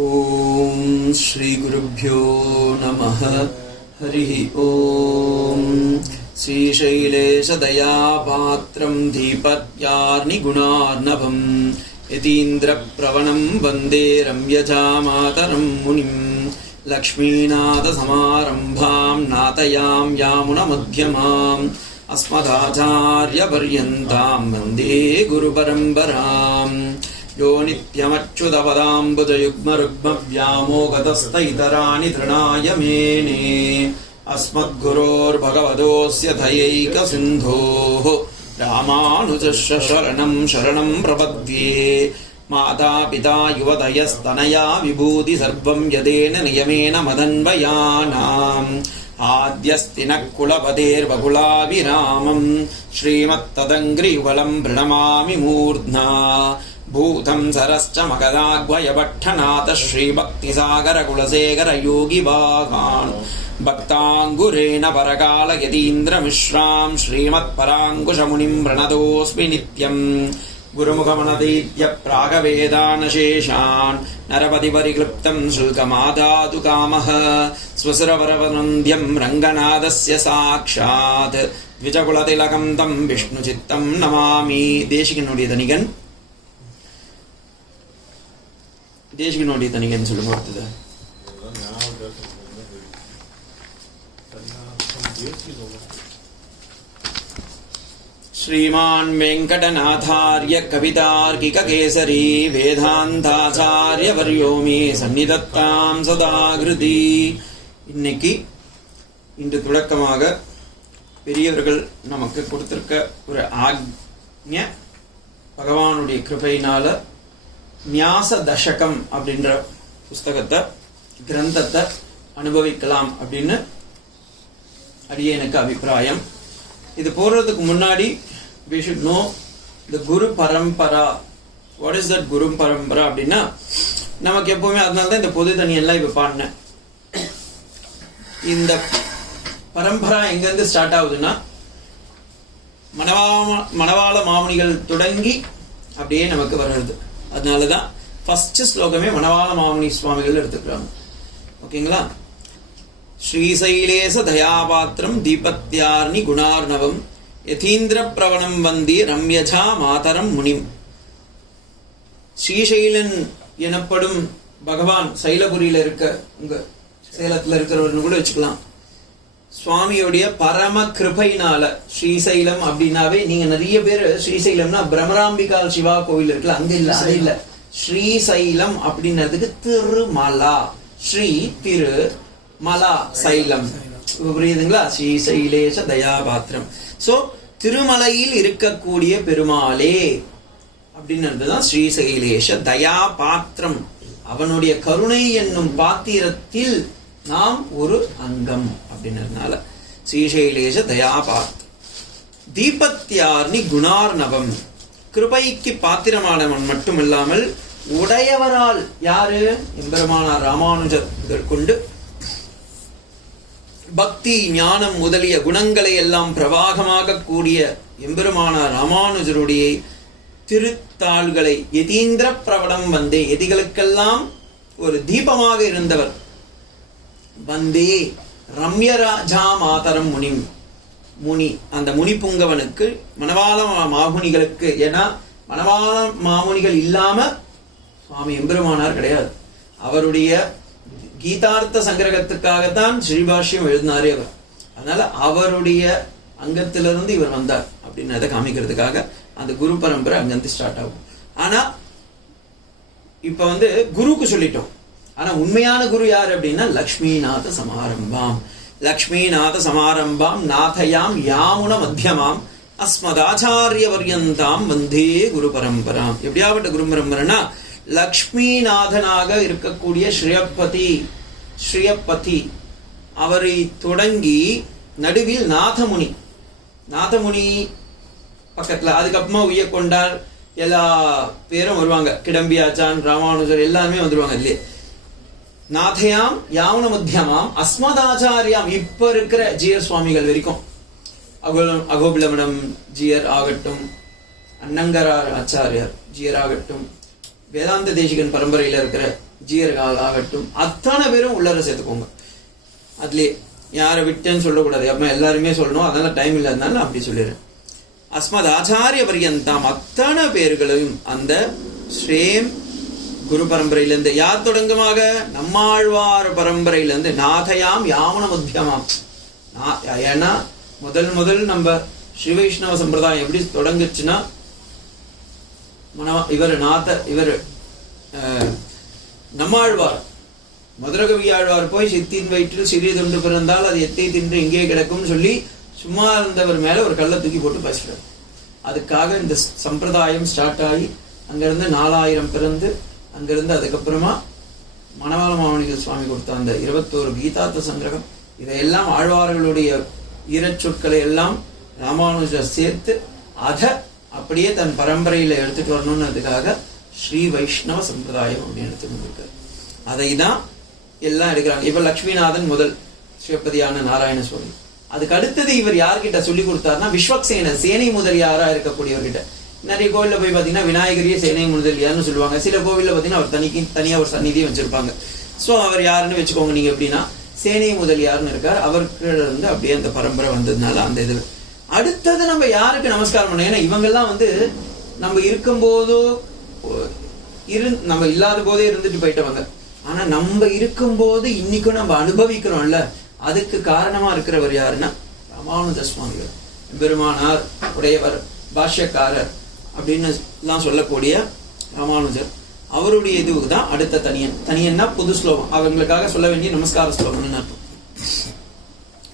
ஓம் ஸ்ரீ குருப்யோ நமः. ஹரி ஓம். ஸ்ரீசைலேஷதயாபாத்ரம் தீபத்யார்ணிகுணார்ணவம் யதீந்திரப்ரவணம் வந்தே ரம்யஜாமாதரம் முனிம். லக்ஷ்மீநாதசமாரம்பாம் நாதயாம் யாமுனமத்யமாம் அஸ்மதாச்சார்யபர்யந்தாம் வந்தே குருபரம்பராம். யோ நித்யமச்சுதபதாம்புஜயுக்மருக்மவ்யாமோகதஸ்தைதராணி தೃಣாய மேனே. அஸ்மத்குரோர்பகவதோஸ்ய தயைகசிந்தோः ராமானுஜஸ்ய சரணம் சரணம் பிரபத்யே. மாதாபிதா யுவதயஸ்தனயா விபூதி சர்வம் யதேன நியமேன மதன்வயானாம். ஆத்யஸ்தி நக்குலபதேர்வகுலாபிராமம் ஸ்ரீமத்ததங்கிரியுகலம் பிரணமாமி மூர்த்னா. பூதம் சரஸ்ச மகதாக்வயபட்டநாத ஸ்ரீபக்திசாகர குலசேகர யோகி பாகான். பக்தாங்குரேண பரகால யதீந்திரமிஸ்ராம் ஸ்ரீமத் பராங்குஷமுனிம் பிரணதோஸ்மி நித்யம். குருமுகமனதீத்ய பிராகவேதானசேஷான் நரபதி பரிக்ளுப்தம் சுல்கமாதாது காமः. ஸ்வசுரவரவநந்தியம் ரங்கநாதஸ்ய சாக்ஷாத் த்விஜகுலதிலகம் தம் விஷ்ணுசித்தம் நமாமி. தேசிகனுடைய தனிகன் தேசிகனுடைய தனிகன் சொல்லுங்க. அடுத்தது ஸ்ரீமான் வெங்கடநாதார்ய கவிதார்க்கிக கேசரி வேதாந்தாச்சார்ய வர்யோமி சந்நிதத்தாம் சதாகிருதி. இன்று தொடக்கமாக பெரியவர்கள் நமக்கு கொடுத்திருக்க ஒரு ஆக்ஞ, பகவானுடைய கிருபையினால நியாச தசகம் அப்படின்ற புஸ்தகத்தை கிரந்தத்தை அனுபவிக்கலாம் அப்படின்னு அடியேனுக்கு அபிப்பிராயம். இது போடுறதுக்கு முன்னாடி we should know the Guru Parampara. What is that Guru Parampara அப்படின்னா, நமக்கு எப்பவுமே அதனால தான் இந்த பொது தனி எல்லாம் இப்ப பாடினேன். இந்த பரம்பரா எங்கிருந்து ஸ்டார்ட் ஆகுதுன்னா, மணவாள மாமுனிகள் தொடங்கி அப்படியே நமக்கு வர்றது. அதனாலதான் ஃபர்ஸ்ட் ஸ்லோகமே மணவாள மாமுனி சுவாமிகள் எடுத்துக்கிறாங்க. ஓகேங்களா? ஸ்ரீசைலேச தயாபாத்திரம் தீபத்யார்ணி குணார்ணவம் யதீந்திர பிரவணம் வந்தி ரம்யஜா மாதரம் முனிம். ஸ்ரீசைலன் எனப்படும் பகவான் சைலபுரியில இருக்க, உங்க சேலத்துல இருக்கிறவர்னு கூட வச்சுக்கலாம். சுவாமியோடைய பரம கிருபையினால ஸ்ரீசைலம் அப்படின்னாவே, நீங்க நிறைய பேர் ஸ்ரீசைலம்னா பிரமராம்பிகால் சிவா கோவில் இருக்குல்ல, அங்க இல்ல, அது இல்ல. ஸ்ரீசைலம் அப்படின்னதுக்கு திருமலா, ஸ்ரீ திரு மலா சைலம், புரியுதுங்களா? ஸ்ரீசைலேஷ தயாபாத்திரம். சோ திருமலையில் இருக்கக்கூடிய பெருமாளே அப்படின்னதுதான் ஸ்ரீசைலேஷ தயாபாத்திரம். அவனுடைய கருணை என்னும் பாத்திரத்தில் நாம் ஒரு அங்கம் அப்படின்றதுனால ஸ்ரீசைலேஷ தயாபாத்திரம். தீபத்யார்ணி குணார்ணவம், கிருபைக்கு பாத்திரமானவன் மட்டுமில்லாமல் உடையவரால், யாரு? எம்பெருமானார் ராமானுஜர் கொண்டு பக்தி ஞானம் முதலிய குணங்களை எல்லாம் பிரவாகமாக கூடிய எம்பெருமானார் ராமானுஜருடைய திருத்தாள்களை யதீந்திர பிரவணம் வந்தே, எதிகளுக்கெல்லாம் ஒரு தீபமாக இருந்தவர். வந்தே ரம்யராஜா மாதரம் முனிம், முனி, அந்த முனி புங்கவனுக்கு, மணவாள மாமுனிகளுக்கு. ஏன்னா மணவாள மாமுனிகள் இல்லாம சுவாமி எம்பெருமானார் கிடையாது. அவருடைய கீதார்த்த சங்கிரகத்துக்காகத்தான் ஸ்ரீபாஷ்யம் எழுதினாரே அவர். அதனால அவருடைய அங்கத்திலிருந்து இவர் வந்தார் அப்படின்னு காமிக்கிறதுக்காக அந்த குரு பரம்பரை அங்கிருந்து ஸ்டார்ட் ஆகும். ஆனா இப்ப குருக்கு சொல்லிட்டோம். ஆனா உண்மையான குரு யாரு அப்படின்னா லக்ஷ்மிநாத சமாரம்பாம். லக்ஷ்மிநாத சமாரம்பாம் நாதயாம் யாமுன மத்தியமாம் அஸ்மதாச்சாரிய பர்யந்தாம் வந்தே குரு பரம்பராம். எப்படியாப்பட்ட குரு பரம்பரைனா, லக்ஷ்மிநாதனாக இருக்கக்கூடிய ஸ்ரீயப்பதி அவரை தொடங்கி நடுவில் நாதமுனி பக்கத்துல, அதுக்கப்புறமா உய்ய கொண்டார் எல்லா பேரும் வருவாங்க. கிடம்பியாச்சான், ராமானுஜர் எல்லாருமே வந்துருவாங்க இல்லையே. நாதயாம் யாமுன மத்தியமாம் அஸ்மதாச்சாரியாம், இப்ப இருக்கிற ஜிஆர் சுவாமிகள் வரைக்கும், அகோபிலமடம் ஜிஆர் ஆகட்டும், அன்னங்கரார் ஆச்சாரியார் ஜிஆர் ஆகட்டும், வேதாந்த தேசிகன் பரம்பரையில இருக்கிற ஜீயர்கள் ஆகட்டும், அத்தனை பேரும் உள்ளர சேர்த்துக்கோங்க. அதுலேயே யாரை விட்டேன்னு சொல்லக்கூடாது, அப்போ எல்லாருமே சொல்லணும், அதெல்லாம் டைம் இல்லாதனால அப்படி சொல்லிடுறேன். அஸ்மத் ஆச்சாரிய பரியந்தாம் அத்தனை பேர்களையும் அந்த ஸ்ரேம் குரு பரம்பரையிலேருந்து யார் தொடங்கமாக நம்மாழ்வார் பரம்பரையிலேருந்து நாதயாம் யாமன முத்தியமாம். ஏன்னா முதல் நம்ம ஸ்ரீ வைஷ்ணவ சம்பிரதாயம் எப்படி தொடங்குச்சுன்னா இவர் நம்மாழ்வார் மதுரகவி ஆழ்வார் போய் சித்தின் வயிற்றில் சிறிய தொண்டு பிறந்தால் அது எத்தை தின்று இங்கே கிடக்கும்னு சொல்லி சும்மா இருந்தவர் மேல ஒரு கல்லை தூக்கி போட்டு பேசுறாரு. அதுக்காக இந்த சம்பிரதாயம் ஸ்டார்ட் ஆகி அங்கிருந்து 4000 பிறந்து அங்கிருந்து அதுக்கப்புறமா மணவாள மாமணிகள் சுவாமி கொடுத்த அந்த 21 கீதார்த்த சங்கிரகம், இதையெல்லாம் ஆழ்வார்களுடைய ஈரச்சொற்களை எல்லாம் ராமானுஜர் சேர்த்து அதை அப்படியே தன் பரம்பரையில எடுத்துட்டு வரணும்னு அதுக்காக ஸ்ரீ வைஷ்ணவ சம்பிரதாயம் அப்படின்னு எடுத்துட்டு அதை தான் எல்லாம் எடுக்கிறாங்க. இப்ப லட்சுமிநாதன் முதல் சிவபதியான நாராயண சுவாமி. அதுக்கு அடுத்தது இவர் யார்கிட்ட சொல்லி கொடுத்தாருன்னா விஸ்வக்சேனர், சேனை முதலியாரா இருக்கக்கூடியவர்கிட்ட. நிறைய கோவில்ல போய் பாத்தீங்கன்னா விநாயகரியே சேனை முதலியார்னு சொல்லுவாங்க. சில கோவில்ல பாத்தீங்கன்னா அவர் தனியா ஒரு சந்நிதியை வச்சிருப்பாங்க. சோ அவர் யாருன்னு வச்சுக்கோங்க நீங்க எப்படின்னா சேனை முதலியார்னு இருக்கார். அவருக்கு இருந்து அப்படியே அந்த பரம்பரை வந்ததுனால அந்த இதுல அடுத்தது நம்ம யாருக்கு நமஸ்காரம் பண்ணோம். ஏன்னா இவங்கெல்லாம் நம்ம இருக்கும்போதோ நம்ம இல்லாத போதே இருந்துட்டு போயிட்டவங்க. ஆனா நம்ம இருக்கும்போது இன்னைக்கும் நம்ம அனுபவிக்கிறோம்ல, அதுக்கு காரணமா இருக்கிறவர் யாருன்னா ராமானுஜ சுவாமிகள், பெருமானார் உடையவர், பாஷ்யக்காரர் அப்படின்னு எல்லாம் சொல்லக்கூடிய ராமானுஜர். அவருடைய இதுதான் அடுத்த தனியன்னா புது ஸ்லோகம். அவங்களுக்காக சொல்ல வேண்டிய நமஸ்கார ஸ்லோகம்னு அர்த்தம்.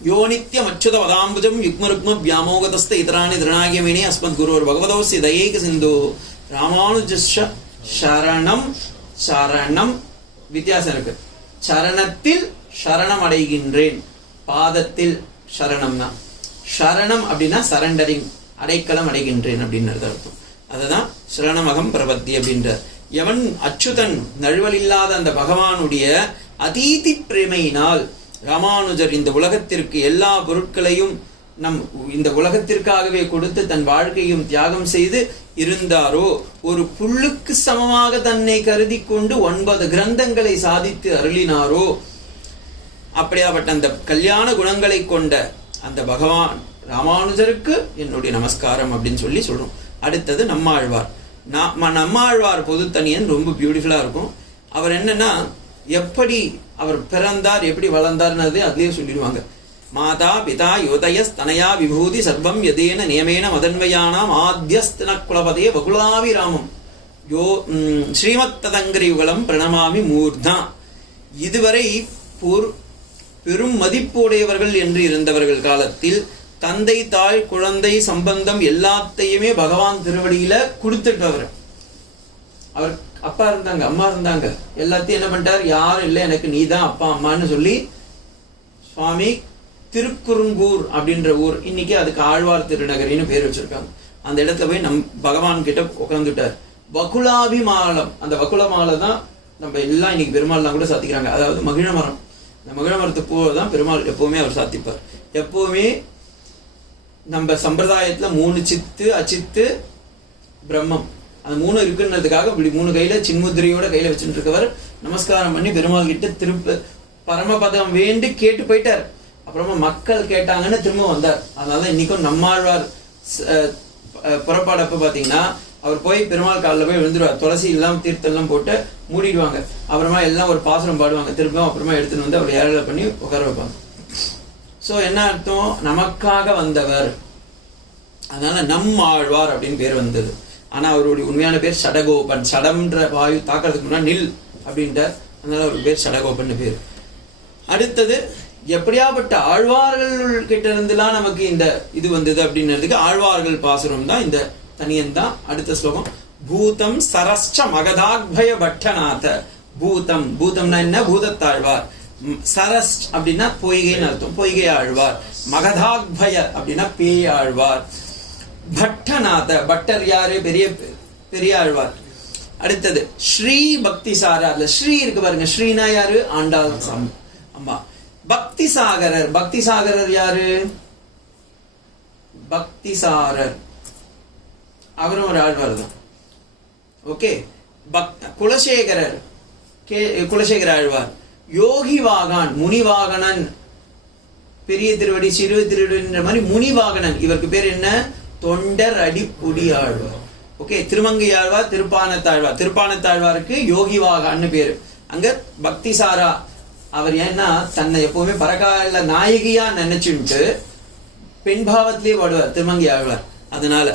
யோனித்யம் அச்சுத வதாம்புஜம் யுக்மருக்ம வியாமோகதஸ்த இதராணி திருநாகியமேனி அஸ்மத் குருவர் பகவதோஸ்ய தயைக சிந்து ராமானுஜஸ்ய சரணம். சரணம் வித்தியாசம் இருக்கு. சரணத்தில் சரணம் அடைகின்றேன், பாதத்தில் சரணம்னா சரணம் அப்படின்னா சரண்டரிங், அடைக்கலம் அடைகின்றேன் அப்படின்னு அர்த்தம். அதுதான் சரணமகம் பிரபத்தி அப்படின்ற. எவன் அச்சுதன் நழுவலில்லாத அந்த பகவானுடைய அதீதி பிரேமையினால் ராமானுஜர் இந்த உலகத்திற்கு எல்லா பொருட்களையும் இந்த உலகத்திற்காகவே கொடுத்து தன் வாழ்க்கையும் தியாகம் செய்து இருந்தாரோ, ஒரு புல்லுக்கு சமமாக தன்னை கருதி கொண்டு 9 கிரந்தங்களை சாதித்து அருளினாரோ, அப்படியாப்பட்ட அந்த கல்யாண குணங்களை கொண்ட அந்த பகவான் ராமானுஜருக்கு என்னுடைய நமஸ்காரம் அப்படின்னு சொல்லி சொல்றோம். அடுத்தது நம்மாழ்வார். நம்மாழ்வார் பொதுத்தனியன் ரொம்ப பியூட்டிஃபுல்லா இருக்கும். அவர் என்னன்னா எப்படி அவர் பிறந்தார், எப்படி வளர்ந்தார்னது அதுலயே சொல்லிடுவாங்க. மாதா பிதா யோதயஸ் தனயா விபூதி சர்வம் யதேன நியமேன மதன்வயானாம் ஆத்யஸ்தன குலபதே வகுலாவிராமம் யோ ஸ்ரீமத் ததங்கிரியுகலம் பிரணமாமி மூர்தா. இதுவரை பெரும் மதிப்பு உடையவர்கள் என்று இருந்தவர்கள் காலத்தில் தந்தை தாய் குழந்தை சம்பந்தம் எல்லாத்தையுமே பகவான் திருவடியில கொடுத்துட்டவர். அவர் அப்பா இருந்தாங்க, அம்மா இருந்தாங்க, எல்லாத்தையும் என்ன பண்ணிட்டார், யாரும் இல்லை எனக்கு நீதான் அப்பா அம்மான்னு சொல்லி சுவாமி திருக்குறுங்கூர் அப்படின்ற ஊர், இன்னைக்கு அதுக்கு ஆழ்வார் திருநகரின்னு பேர் வச்சிருக்காங்க. அந்த இடத்துல போய் பகவான் கிட்ட உட்காந்துட்டார். வகுலாபிமாலம், அந்த வகுல மாலை தான் நம்ம எல்லாம் இன்னைக்கு பெருமாள்லாம் கூட சாத்திக்கிறாங்க. அதாவது மகிழ மரம், இந்த மகிழ மரத்து பூவை தான் பெருமாள் எப்பவுமே அவர் சாத்திப்பார். எப்பவுமே நம்ம சம்பிரதாயத்துல 3 சித்து அச்சித்து பிரம்மம் அந்த 3 இருக்குன்றதுக்காக இப்படி 3 கையில சின்முத்திரையோட கையில வச்சுட்டு இருக்கவர் நமஸ்காரம் பண்ணி பெருமாள் கிட்ட திருப்ப பரமபதம் வேண்டி கேட்டு போயிட்டார். அப்புறமா மக்கள் கேட்டாங்கன்னு திரும்ப வந்தார். அதனால இன்னைக்கும் நம்மாழ்வார் புறப்பாடப்ப பாத்தீங்கன்னா அவர் போய் பெருமாள் காலில் போய் விழுந்துருவார். துளசி எல்லாம் தீர்த்தெல்லாம் போட்டு மூடிடுவாங்க. அப்புறமா எல்லாம் ஒரு பாசுரம் பாடுவாங்க. திரும்ப அப்புறமா எடுத்துன்னு வந்து அவர் ஏழை பண்ணி உட்கார வைப்பாங்க. சோ என்ன அர்த்தம், நமக்காக வந்தவர். அதனால நம்மாழ்வார் அப்படின்னு பேர் வந்தது. ஆனா அவருடைய உண்மையான பேர் சடகோபன். சடம்ன்ற வாயு தாக்கிறதுக்கு முன்னாடி நில் அப்படின்ட்டு, அதனால அவருக்கு பேர் சடகோபன் பேர். அடுத்தது எப்படியாப்பட்ட ஆழ்வார்கள் கிட்ட இருந்துலாம் நமக்கு இந்த இது வந்தது அப்படின்றதுக்கு ஆழ்வார்கள் பாசுரம் தான் இந்த தனியன் தான். அடுத்த ஸ்லோகம் பூதம் சரஸ்ச மகதாக்பய பட்டநாத. பூதம், பூதம்னா என்ன, பூதத்தாழ்வார். சரஸ் அப்படின்னா பொய்கைன்னு அர்த்தம், பொய்கை ஆழ்வார். மகதாக்பய அப்படின்னா பேய் ஆழ்வார். பட்டநாத, பட்டர் யாரு, பெரிய ஆழ்வார். அடுத்தது ஸ்ரீ பக்தி சாரர், ஸ்ரீ இருக்கு பாருங்க, ஸ்ரீனா யாரு, ஆண்டாள் அம்மா. பக்தி சாகரர், பக்தி சாகரர் யாரு, பக்தி சாரர் அவரும் ஒரு ஆழ்வார் தான். ஓகே. குலசேகரர் குலசேகர ஆழ்வார். யோகி வாகான் முனிவாகனன், பெரிய திருவடி சிறு திருவடின்ற மாதிரி முனிவாகனன், இவருக்கு பேர் என்ன? தொண்டர் அடிப்புடி ஆழ்வார். ஓகே, திருமங்கை ஆழ்வார், திருப்பானத்தாழ்வார். திருப்பானத்தாழ்வாருக்கு யோகி வாகான்னு பேரு. அங்க பக்தி சாரா அவர் ஏன்னா தன்னை எப்பவுமே பரகால நாயகியா நினைச்சுட்டு பெண் பாவத்திலே வாடுவார் திருமங்கை ஆழ்வார். அதனால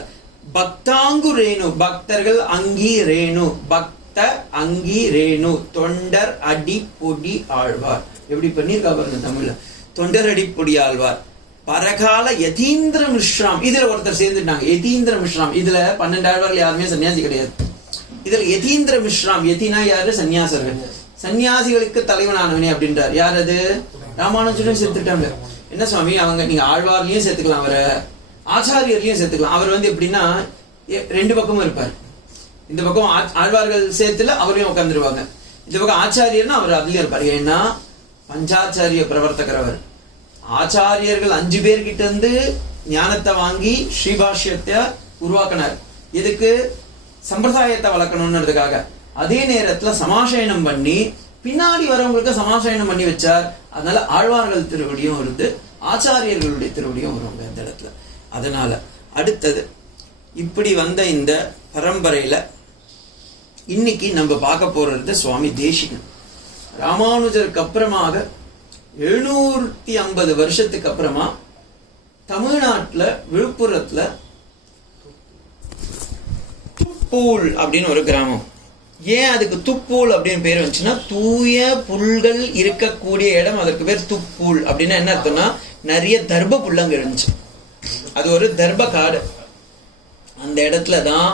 பக்தாங்கு ரேணு, பக்தர்கள் அங்கி ரேணு, பக்த அங்கி ரேணு, தொண்டர் அடி பொடி ஆழ்வார். எப்படி பண்ணிருக்கா பாருங்க தமிழ்ல, தொண்டர் அடி பொடி ஆழ்வார். பரகால யதீந்திர மிஸ்ராம், இதுல ஒருத்தர் சேர்ந்துட்டாங்க, யதீந்திர மிஸ்ராம். இதுல 12 ஆழ்வார்கள் யாருமே சன்னியாசி கிடையாது. இதுல யதீந்திர மிஸ்ராம், யதினா யாரு? சன்னியாசர்கள். சன்னியாசிகளுக்கு தலைவனானவனே அப்படின்றார். யார் அது? ராமானுஜரையும் சேர்த்துட்டாங்க. என்ன சுவாமி, அவங்க நீங்க ஆழ்வார்லயும் சேர்த்துக்கலாம், அவரை ஆச்சாரியர்லயும் சேர்த்துக்கலாம். அவர் எப்படின்னா 2 பக்கமும் இருப்பார். இந்த பக்கம் ஆழ்வார்கள் சேர்த்துல அவரையும் உட்காந்துருவாங்க, இந்த பக்கம் ஆச்சாரியர்னா அவர் அதுலயும் இருப்பார். ஏன்னா பஞ்சாச்சாரிய பிரவர்த்தகர் அவர். ஆச்சாரியர்கள் 5 பேர்கிட்ட இருந்து ஞானத்தை வாங்கி ஸ்ரீபாஷ்யத்தை உருவாக்கினார். எதுக்கு? சம்பிரதாயத்தை வளர்க்கணும்ன்றதுக்காக. அதே நேரத்துல சமாசயனம் பண்ணி பின்னாடி வரவங்களுக்கு சமாசயனம் பண்ணி வச்சார். அதனால ஆழ்வார்கள் திருவடியும் வருது, ஆச்சாரியர்களுடைய திருவடியும் வருவாங்க இந்த இடத்துல. அதனால அடுத்தது இப்படி வந்த இந்த பரம்பரையில இன்னைக்கு நம்ம பார்க்க போறது சுவாமி தேசிகன். ராமானுஜருக்கு அப்புறமாக 750 வருஷத்துக்கு அப்புறமா தமிழ்நாட்டுல விழுப்புரத்துல துப்பூல் அப்படின்னு ஒரு கிராமம். ஏன் அதுக்கு துப்பூல் அப்படின்னு பேர் வந்துச்சுன்னா, தூய புல்கள் இருக்கக்கூடிய இடம், அதற்கு பேர் துப்பூல். அப்படின்னா என்ன அர்த்தம்னா, நிறைய தர்ப புல்லங்க இருந்துச்சு. அது ஒரு தர்ப காடு. அந்த இடத்துலதான்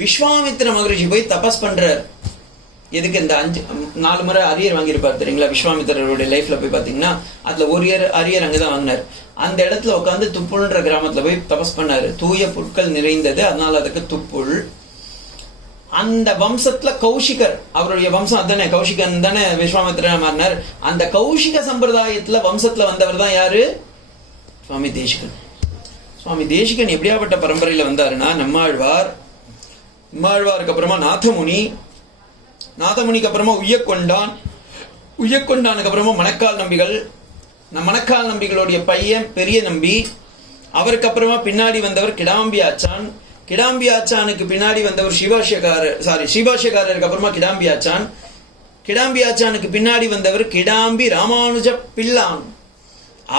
விஸ்வாமித்திர மகரிஷி போய் தபஸ் பண்றார். எதுக்கு? இந்த 4 முறை அரியர் வாங்கியிருப்பார் தெரியுங்களா? விஸ்வாமித்திரருடைய லைஃப்ல போய் பாத்தீங்கன்னா அதுல ஒரு அரியர் அங்கதான் வாங்கினார். அந்த இடத்துல உட்காந்து துப்புல்ன்ற கிராமத்துல போய் தபஸ் பண்ணாரு. தூய புற்கள் நிறைந்தது, அதனால அதுக்கு துப்புல். அந்த வம்சத்துல கௌஷிகர், அவருடைய வம்சம் அதானே, கௌஷிகன் தானே விஸ்வாமித்திரன் மாறினார். அந்த கௌஷிக சம்பிரதாயத்துல வம்சத்துல வந்தவர் தான் யாரு? சுவாமி தேசிகன். சுவாமி தேசிகன் எப்படியாப்பட்ட பரம்பரையில வந்தாருன்னா, நம்மாழ்வாருக்கு அப்புறமா நாதமுனி, நாதமுனிக்கு அப்புறமா உய்யக்கொண்டான், உய்யக்கொண்டானுக்கு அப்புறமா மணக்கால் நம்பிகள், மணக்கால் நம்பிகளுடைய பையன் பெரிய நம்பி, அவருக்கு அப்புறமா பின்னாடி வந்தவர் கிடாம்பி ஆச்சான், கிடாம்பி ஆச்சானுக்கு பின்னாடி வந்தவர் ஸ்ரீபாஷ்யக்காரருக்கு அப்புறமா கிடாம்பி ஆச்சான், கிடாம்பி ஆச்சானுக்கு பின்னாடி வந்தவர் கிடாம்பி ராமானுஜ பிள்ளான்,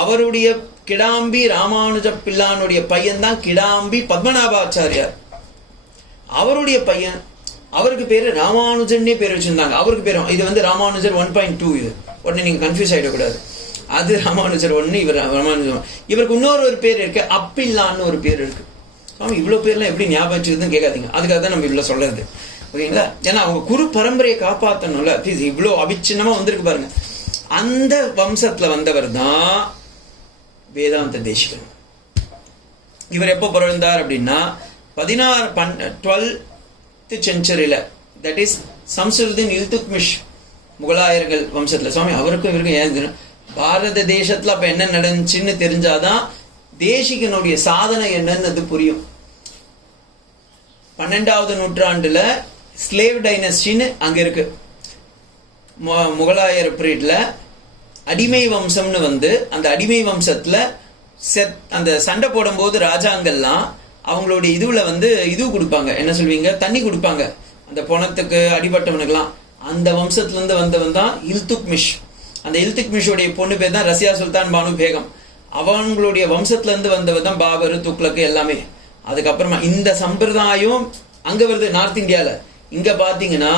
அவருடைய கிடாம்பி ராமானுஜ பிள்ளானுடைய பையன் தான் கிடாம்பி பத்மநாபாச்சாரியார். அவருடைய பையன், அவருக்கு பேரு ராமானுஜன்னே பேர் வச்சிருந்தாங்க. அவருக்கு பேரும் இது ராமானுஜர் 1.2. இது உடனே நீங்க கன்ஃபியூஸ் ஆயிடக்கூடாது. அது ராமானுஜர் 1, இவர் ராமானுஜர். இவருக்கு இன்னொரு பேர் இருக்கு, அப்பில்லான்னு ஒரு பேர் இருக்கு. சுவாமி இவ்வளவு பேர்லாம் எப்படி ஞாபகம் வச்சிருக்குன்னு கேட்காதீங்க. அதுக்காக தான் நம்ம இவ்வளவு சொல்றது, ஓகேங்களா? ஏன்னா அவங்க குரு பரம்பரையை காப்பாற்றணும்ல. ப்ளீஸ், இவ்வளவு அபிச்சின்னமா வந்திருக்கு பாருங்க. அந்த வம்சத்துல வந்தவர் தான் வேதாந்த தேசிகன். இவர் எப்போ பிறந்தார் அப்படின்னா 12th செஞ்சுரியில, தட் இஸ் சம்சுருதீன் இல்துத்மிஷ் முகலாயர்கள் வம்சத்துல. சுவாமி அவருக்கும் இவருக்கும் ஏன் பாரத தேசத்துல அப்ப என்ன நடந்துச்சுன்னு தெரிஞ்சாதான் தேசிகனுடைய சாதனை என்னன்னு புரியும். 12வது நூற்றாண்டுல ஸ்லேவ் டைனஸ்டின்னு அங்க இருக்கு. முகலாயர் பீரியட்ல அடிமை வம்சம்னு அந்த அடிமை வம்சத்துல அந்த சண்டை போடும்போது ராஜாங்கள்லாம் அவங்களுடைய இதுல இது கொடுப்பாங்க, என்ன சொல்வீங்க, தண்ணி கொடுப்பாங்க அந்த பொணத்துக்கு அடிபட்டவனுக்கெல்லாம். அந்த வம்சத்துல இருந்து வந்தவன் தான் இல்துத்மிஷ். அந்த இல்துத்மிஷோடைய பொண்ணு பேர் தான் ரசியா சுல்தான் பானு பேகம். அவங்களுடைய வம்சத்துல இருந்து வந்தவன் தான் பாபர், துக்ளக்கு எல்லாமே. அதுக்கப்புறமா இந்த சம்பிரதாயம் அங்க வருது நார்த் இந்தியால. இங்க பாத்தீங்கன்னா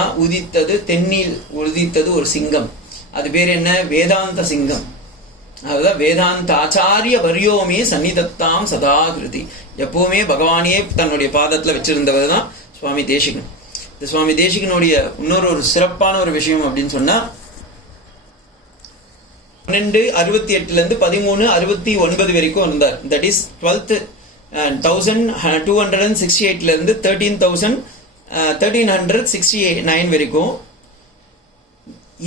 தென்னில் உதித்தது ஒரு சிங்கம். அது பேர் என்ன? வேதாந்த சிங்கம். அதுதான் வேதாந்த ஆச்சாரிய வரியோமே சன்னிதத்தாம் சதாகிருதி. எப்பவுமே பகவானியே தன்னுடைய பாதத்துல வச்சிருந்தவர் தான் சுவாமி தேசிகன். இந்த சுவாமி தேசிகனுடைய இன்னொரு சிறப்பான ஒரு விஷயம் அப்படின்னு சொன்னா, 1268 இருந்து 1369 வரைக்கும் இருந்தார். தட் இஸ் 1268 இருந்து 1369 வரைக்கும்.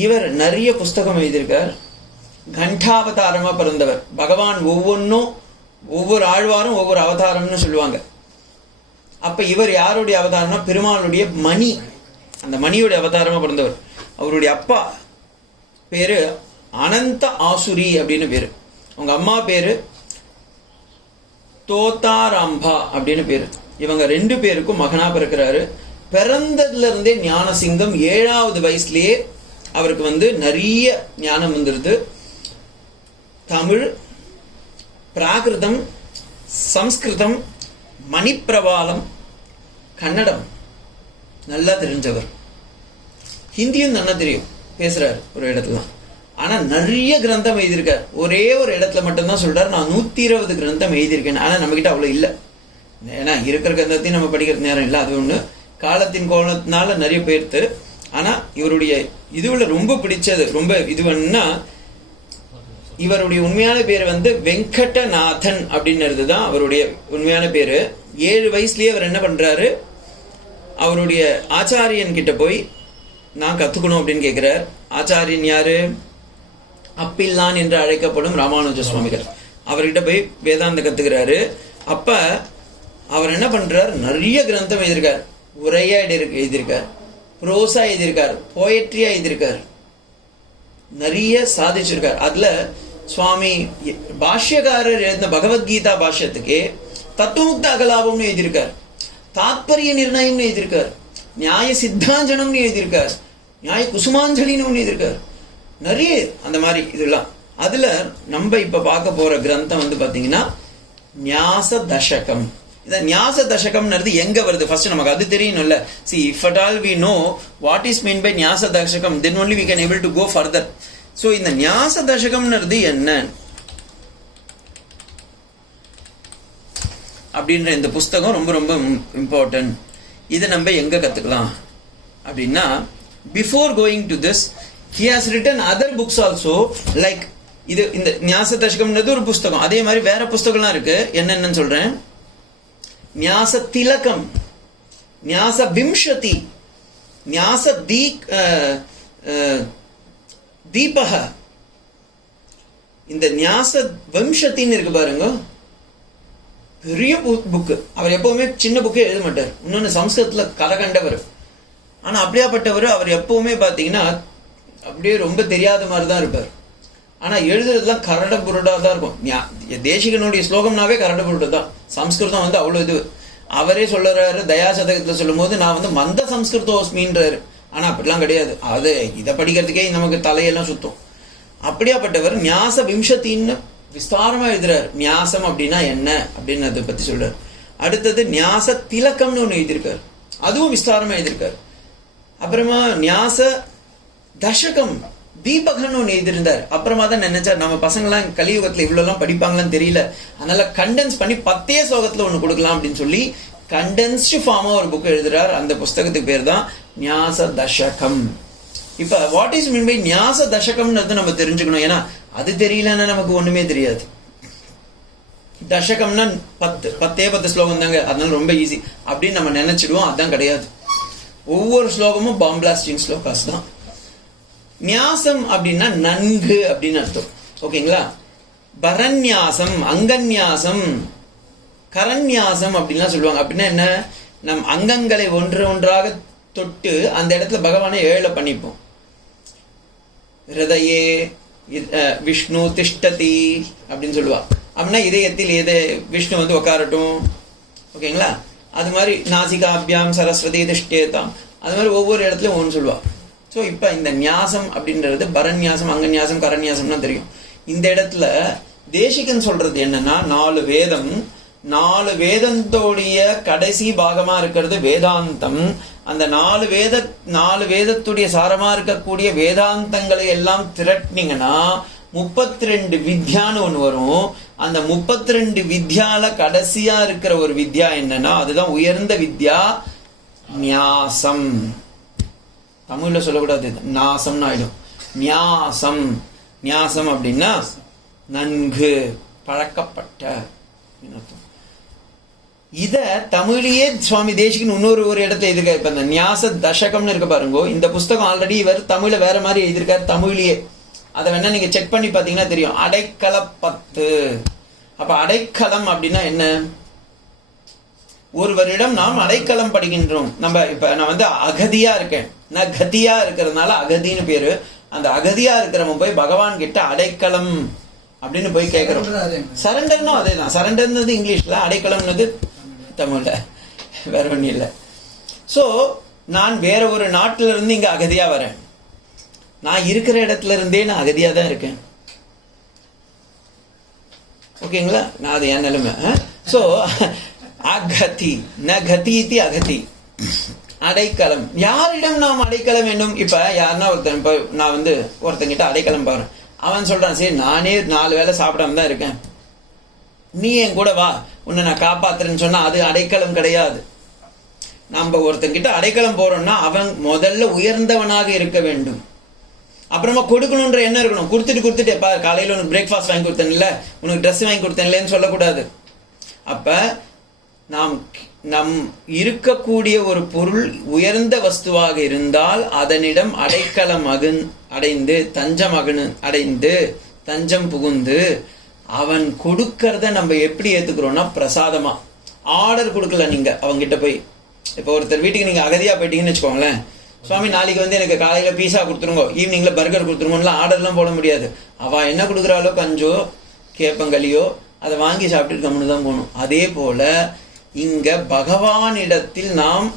இவர் நிறைய புஸ்தகம் எழுதியிருக்கார். கண்டாவதாரமா பிறந்தவர். பகவான் ஒவ்வொரு ஆழ்வாரும் ஒவ்வொரு அவதாரம்னு சொல்லுவாங்க. அப்ப இவர் யாருடைய அவதாரம்னா பெருமாளுடைய மணி, அந்த மணியுடைய அவதாரமா பிறந்தவர். அவருடைய அப்பா பேரு அனந்த ஆசுரி அப்படின்னு பேரு, அவங்க அம்மா பேரு தோதாராம்பா அப்படின்னு பேரு. இவங்க 2 பேருக்கும் மகனா பிறக்கிறாரு. பிறந்ததுல இருந்தே ஞான சிங்கம். 7வது வயசுலயே அவருக்கு நிறைய ஞானம் வந்துருது. தமிழ், பிராகிருதம், சம்ஸ்கிருதம், மணிப்பிரவாளம், கன்னடம் நல்லா தெரிஞ்சவர். ஹிந்தியும் நல்லா தெரியும், பேசுறாரு ஒரு இடத்துல. ஆனா நிறைய கிரந்தம் எழுதியிருக்கார். ஒரே ஒரு இடத்துல மட்டும்தான் சொல்றாரு, நான் 120 கிரந்தம் எழுதியிருக்கேன். ஆனா நம்ம கிட்ட அவ்வளவு இல்லை. ஏன்னா இருக்கிற கிரந்தத்தையும் நம்ம படிக்கிற நேரம் இல்லை. அது ஒண்ணு, காலத்தின் கோலத்தினால நிறைய பேர்த்து. ஆனா இவருடைய இதுல ரொம்ப பிடிச்சது, ரொம்ப இதுவன்னா, இவருடைய உண்மையான பேர் வெங்கடநாதன் அப்படின்றது தான் அவருடைய உண்மையான பேரு. 7 வயசுலயே அவர் என்ன பண்றாரு, அவருடைய ஆச்சாரியன் கிட்ட போய் நான் கத்துக்கணும் அப்படின்னு கேட்கிறார். ஆச்சாரியன் யாரு? அப்பில்லான் என்று அழைக்கப்படும் ராமானுஜ சுவாமிகள். அவர்கிட்ட போய் வேதாந்த கத்துக்கிறாரு. அப்ப அவர் என்ன பண்றார், நிறைய கிரந்தம் எழுதியிருக்கார். உரையா எழுதியிருக்கார், புரோசா எழுதியிருக்கார், போயட்ரியா எழுதியிருக்கார், நிறைய சாதிச்சிருக்கார். அதுல சுவாமி பாஷ்யக்காரர் எழுதின பகவத்கீதா பாஷ்யத்துக்கே தத்துவமுக்த அகலாபம்னு எழுதியிருக்கார், தாத்பரிய நிர்ணயம்னு எழுதியிருக்கார், நியாய சித்தாஞ்சனம்னு எழுதியிருக்கார், நியாய குசுமாஞ்சலின்னு எழுதியிருக்கார். நிறைய அந்த மாதிரி இதெல்லாம். அதுல நம்ம இப்ப பார்க்க போற கிரந்தம் பாத்தீங்கன்னா ஞாச தசகம். இந்த ஞாச தசகம்ன்றது எங்க வருது ஃபர்ஸ்ட் நமக்கு அது தெரியணும்ல. see if at all we know what is meant by ஞாச தசகம், then only we can able to go further. so இந்த ஞாச தசகம்ன்றது என்ன அப்படின்ற இந்த புஸ்தகம் ரொம்ப ரொம்ப இம்பார்ட்டன்ட். இதை நம்ம எங்க கத்துக்கலாம் அப்படின்னா, before going to this he has written other books also, like இது இந்த ஞாச தசகம்ன்றது ஒரு புஸ்தகம். அதே மாதிரி வேற புஸ்தகம்லாம் இருக்கு. என்னன்னு சொல்றேன். ஞாச திலகம், ஞாச விம்சதி, ஞாச தீபக. இந்த ஞாச வம்சத்தின்னு இருக்கு பாருங்க, பெரிய புக்கு. அவர் எப்பவுமே சின்ன புக்கே எழுத மாட்டார். இன்னொன்னு சம்ஸ்கிருதத்துல கலகண்டவர். ஆனா அப்படியாப்பட்டவர் அவர் எப்பவுமே பாத்தீங்கன்னா அப்படியே ரொம்ப தெரியாத மாதிரி தான் இருப்பார். ஆனா எழுதுறதுலாம் கரட புரடா தான் இருக்கும். தேசிகனுடைய ஸ்லோகம்னாவே கரட புரடா தான். சம்ஸ்கிருதம் அவ்வளவு இது. அவரே சொல்றாரு தயா சதகத்துல சொல்லும் போது, நான் மந்த சம்ஸ்கிருதோஸ்மின்றாரு. ஆனா அப்படிலாம் கிடையாது. அது இதை படிக்கிறதுக்கே நமக்கு தலையெல்லாம் சுத்தும். அப்படியாப்பட்டவர் ஞாச விம்சத்தின்னு விஸ்தாரமா எழுதுறாரு. ஞாசம் அப்படின்னா என்ன அப்படின்னு அதை பத்தி சொல்றாரு. அடுத்தது ஞாச திலக்கம்னு ஒண்ணு எழுதியிருக்காரு, அதுவும் விஸ்தாரமா எழுதியிருக்காரு. அப்புறமா ஞாச தசகம் தீபகன்னு ஒன்று எழுதியிருந்தார். அப்புறமா தான் நினைச்சார், நம்ம பசங்களாம் கலியுகத்துல இவ்வளவு எல்லாம் படிப்பாங்களான்னு தெரியல, அதனால கண்டென்ஸ் பண்ணி 10 ஸ்லோகத்துல ஒண்ணு கொடுக்கலாம் அப்படின்னு சொல்லி கண்டென்ஸ்டு ஃபார்மா ஒரு புக் எழுதுறார். அந்த புஸ்தகத்துக்கு பேர் தான் ஞாச தசகம். இப்ப வாட் இஸ் மீன் பை ஞாச தசகம்ன்றது நம்ம தெரிஞ்சுக்கணும். ஏன்னா அது தெரியலன்னா நமக்கு ஒண்ணுமே தெரியாது. தசகம்னா 10 ஸ்லோகம் தாங்க, அதனால ரொம்ப ஈஸி அப்படின்னு நம்ம நினைச்சிடுவோம். அதுதான் கிடையாது. ஒவ்வொரு ஸ்லோகமும் பாம்பிளாஸ்டிங் ஸ்லோகாஸ் தான். ஞாசம் அப்படின்னா நன்கு அப்படின்னு அர்த்தம். ஓகேங்களா? பரநியாசம், அங்கநியாசம், கரநியாசம் அப்படின்லாம் சொல்லுவாங்க. அப்படின்னா என்ன, நம் அங்கங்களை ஒன்றாக தொட்டு அந்த இடத்துல பகவானை 7 பண்ணிப்போம். ஹிருதயே விஷ்ணு திஷ்டதி அப்படின்னு சொல்லுவா. அப்படின்னா இதயத்தில் விஷ்ணு உட்காரட்டும். ஓகேங்களா? அது மாதிரி நாசிகாபியாம் சரஸ்வதி திஷ்டேதாம், அது மாதிரி ஒவ்வொரு இடத்துலயும் ஒன்று சொல்லுவா. ஸோ இப்போ இந்த ஞாசம் அப்படின்றது பரநியாசம், அங்கநியாசம், கரநியாசம்னா தெரியும். இந்த இடத்துல தேசிகன் சொல்றது என்னன்னா, 4 வேதம், 4 வேதத்தோடைய கடைசி பாகமா இருக்கிறது வேதாந்தம். அந்த 4 வேதத்துடைய சாரமா இருக்கக்கூடிய வேதாந்தங்களை எல்லாம் திரட்டினீங்கன்னா 32 வித்யான்னு ஒண்ணு வரும். அந்த 32 வித்யால கடைசியா இருக்கிற ஒரு வித்யா என்னன்னா, அதுதான் உயர்ந்த வித்யா ஞாசம். தமிழ்ல சொல்லக்கூடாது, நாசம்னு ஆயிடும். ஞாசம், ஞாசம் அப்படின்னா நன்கு பழக்கப்பட்ட அர்த்தம். இத தமிழையே சுவாமி தேசிகன் இன்னொரு இடத்துல எழுதிருக்காரு. இப்ப இந்த ஞாச தசகம்னு இருக்க பாருங்க, இந்த புஸ்தகம் ஆல்ரெடி இவர் தமிழ்ல வேற மாதிரி எழுதியிருக்காரு தமிழ்லயே. அதை வேணா நீங்க செக் பண்ணி பாத்தீங்கன்னா தெரியும். அடைக்கலப்பத்து. அப்ப அடைக்கலம் அப்படின்னா என்ன? ஒருவரிடம் நாம் அடைக்கலம் படுகின்றோம். இப்ப நான் அகதியா இருக்கேன், ந கதியா இருக்கிறதுனால அகதின்னு பேரு. அந்த அகதியா இருக்கிறவன் போய் பகவான் கிட்ட அடைக்கலம் அப்படின்னு போய் கேட்கிறோம். சரண்டர்னும் அதே தான். சரண்டர்னது இங்கிலீஷ்ல, அடைக்கலம்னது தமிழ்ல, வேற ஒன்றும் இல்லை. ஸோ நான் வேற ஒரு நாட்டில இருந்து இங்க அகதியா வரேன். நான் இருக்கிற இடத்துல இருந்தே நான் அகதியா தான் இருக்கேன். ஓகேங்களா? நான் அது என் நிலைமை. ஸோ அகதி ந கதி அகதி, அடைக்கலம். யாரிடம் நாம் அடைக்கலம் வேண்டும்? இப்ப யாருன்னா ஒருத்தன், இப்ப நான் ஒருத்தங்கிட்ட அடைக்கலம் பாருறேன். அவன் சொல்றான், சரி நானே 4 வேளை சாப்பிடாம தான் இருக்கேன், நீ என் கூட வா, உன்னை நான் காப்பாத்துறேன்னு சொன்னா அது அடைக்கலம் கிடையாது. நம்ம ஒருத்தங்கிட்ட அடைக்கலம் போறோம்னா அவன் முதல்ல உயர்ந்தவனாக இருக்க வேண்டும். அப்புறமா கொடுக்கணுன்ற எண்ணம் இருக்கணும். கொடுத்துட்டு எப்பா காலையில உனக்கு பிரேக்ஃபாஸ்ட் வாங்கி கொடுத்தேன்ல, உனக்கு ட்ரெஸ் வாங்கி கொடுத்தேன்லன்னு சொல்லக்கூடாது. அப்ப நம் இருக்கக்கூடிய ஒரு பொருள் உயர்ந்த வஸ்துவாக இருந்தால் அதனிடம் அடைக்கலம் அடைந்து தஞ்சம் புகுந்து அவன் கொடுக்கறத நம்ம எப்படி ஏத்துக்கிறோம்னா பிரசாதமா. ஆர்டர் கொடுக்கல நீங்க அவங்கிட்ட போய். இப்போ ஒருத்தர் வீட்டுக்கு நீங்க அகதியா போயிட்டீங்கன்னு வச்சுக்கோங்களேன், சுவாமி நாளைக்கு எனக்கு காலையில பீஸா கொடுத்துருங்க, ஈவினிங்ல பர்கர் கொடுத்துருங்கலாம் ஆர்டர்லாம் போட முடியாது. அவ என்ன கொடுக்குறாளோ கஞ்சோ கேப்பங்களியோ அதை வாங்கி சாப்பிட்டு கம்முன்னு தான் போகணும். அதே போல இங்க பகவானிடத்தில் நாம்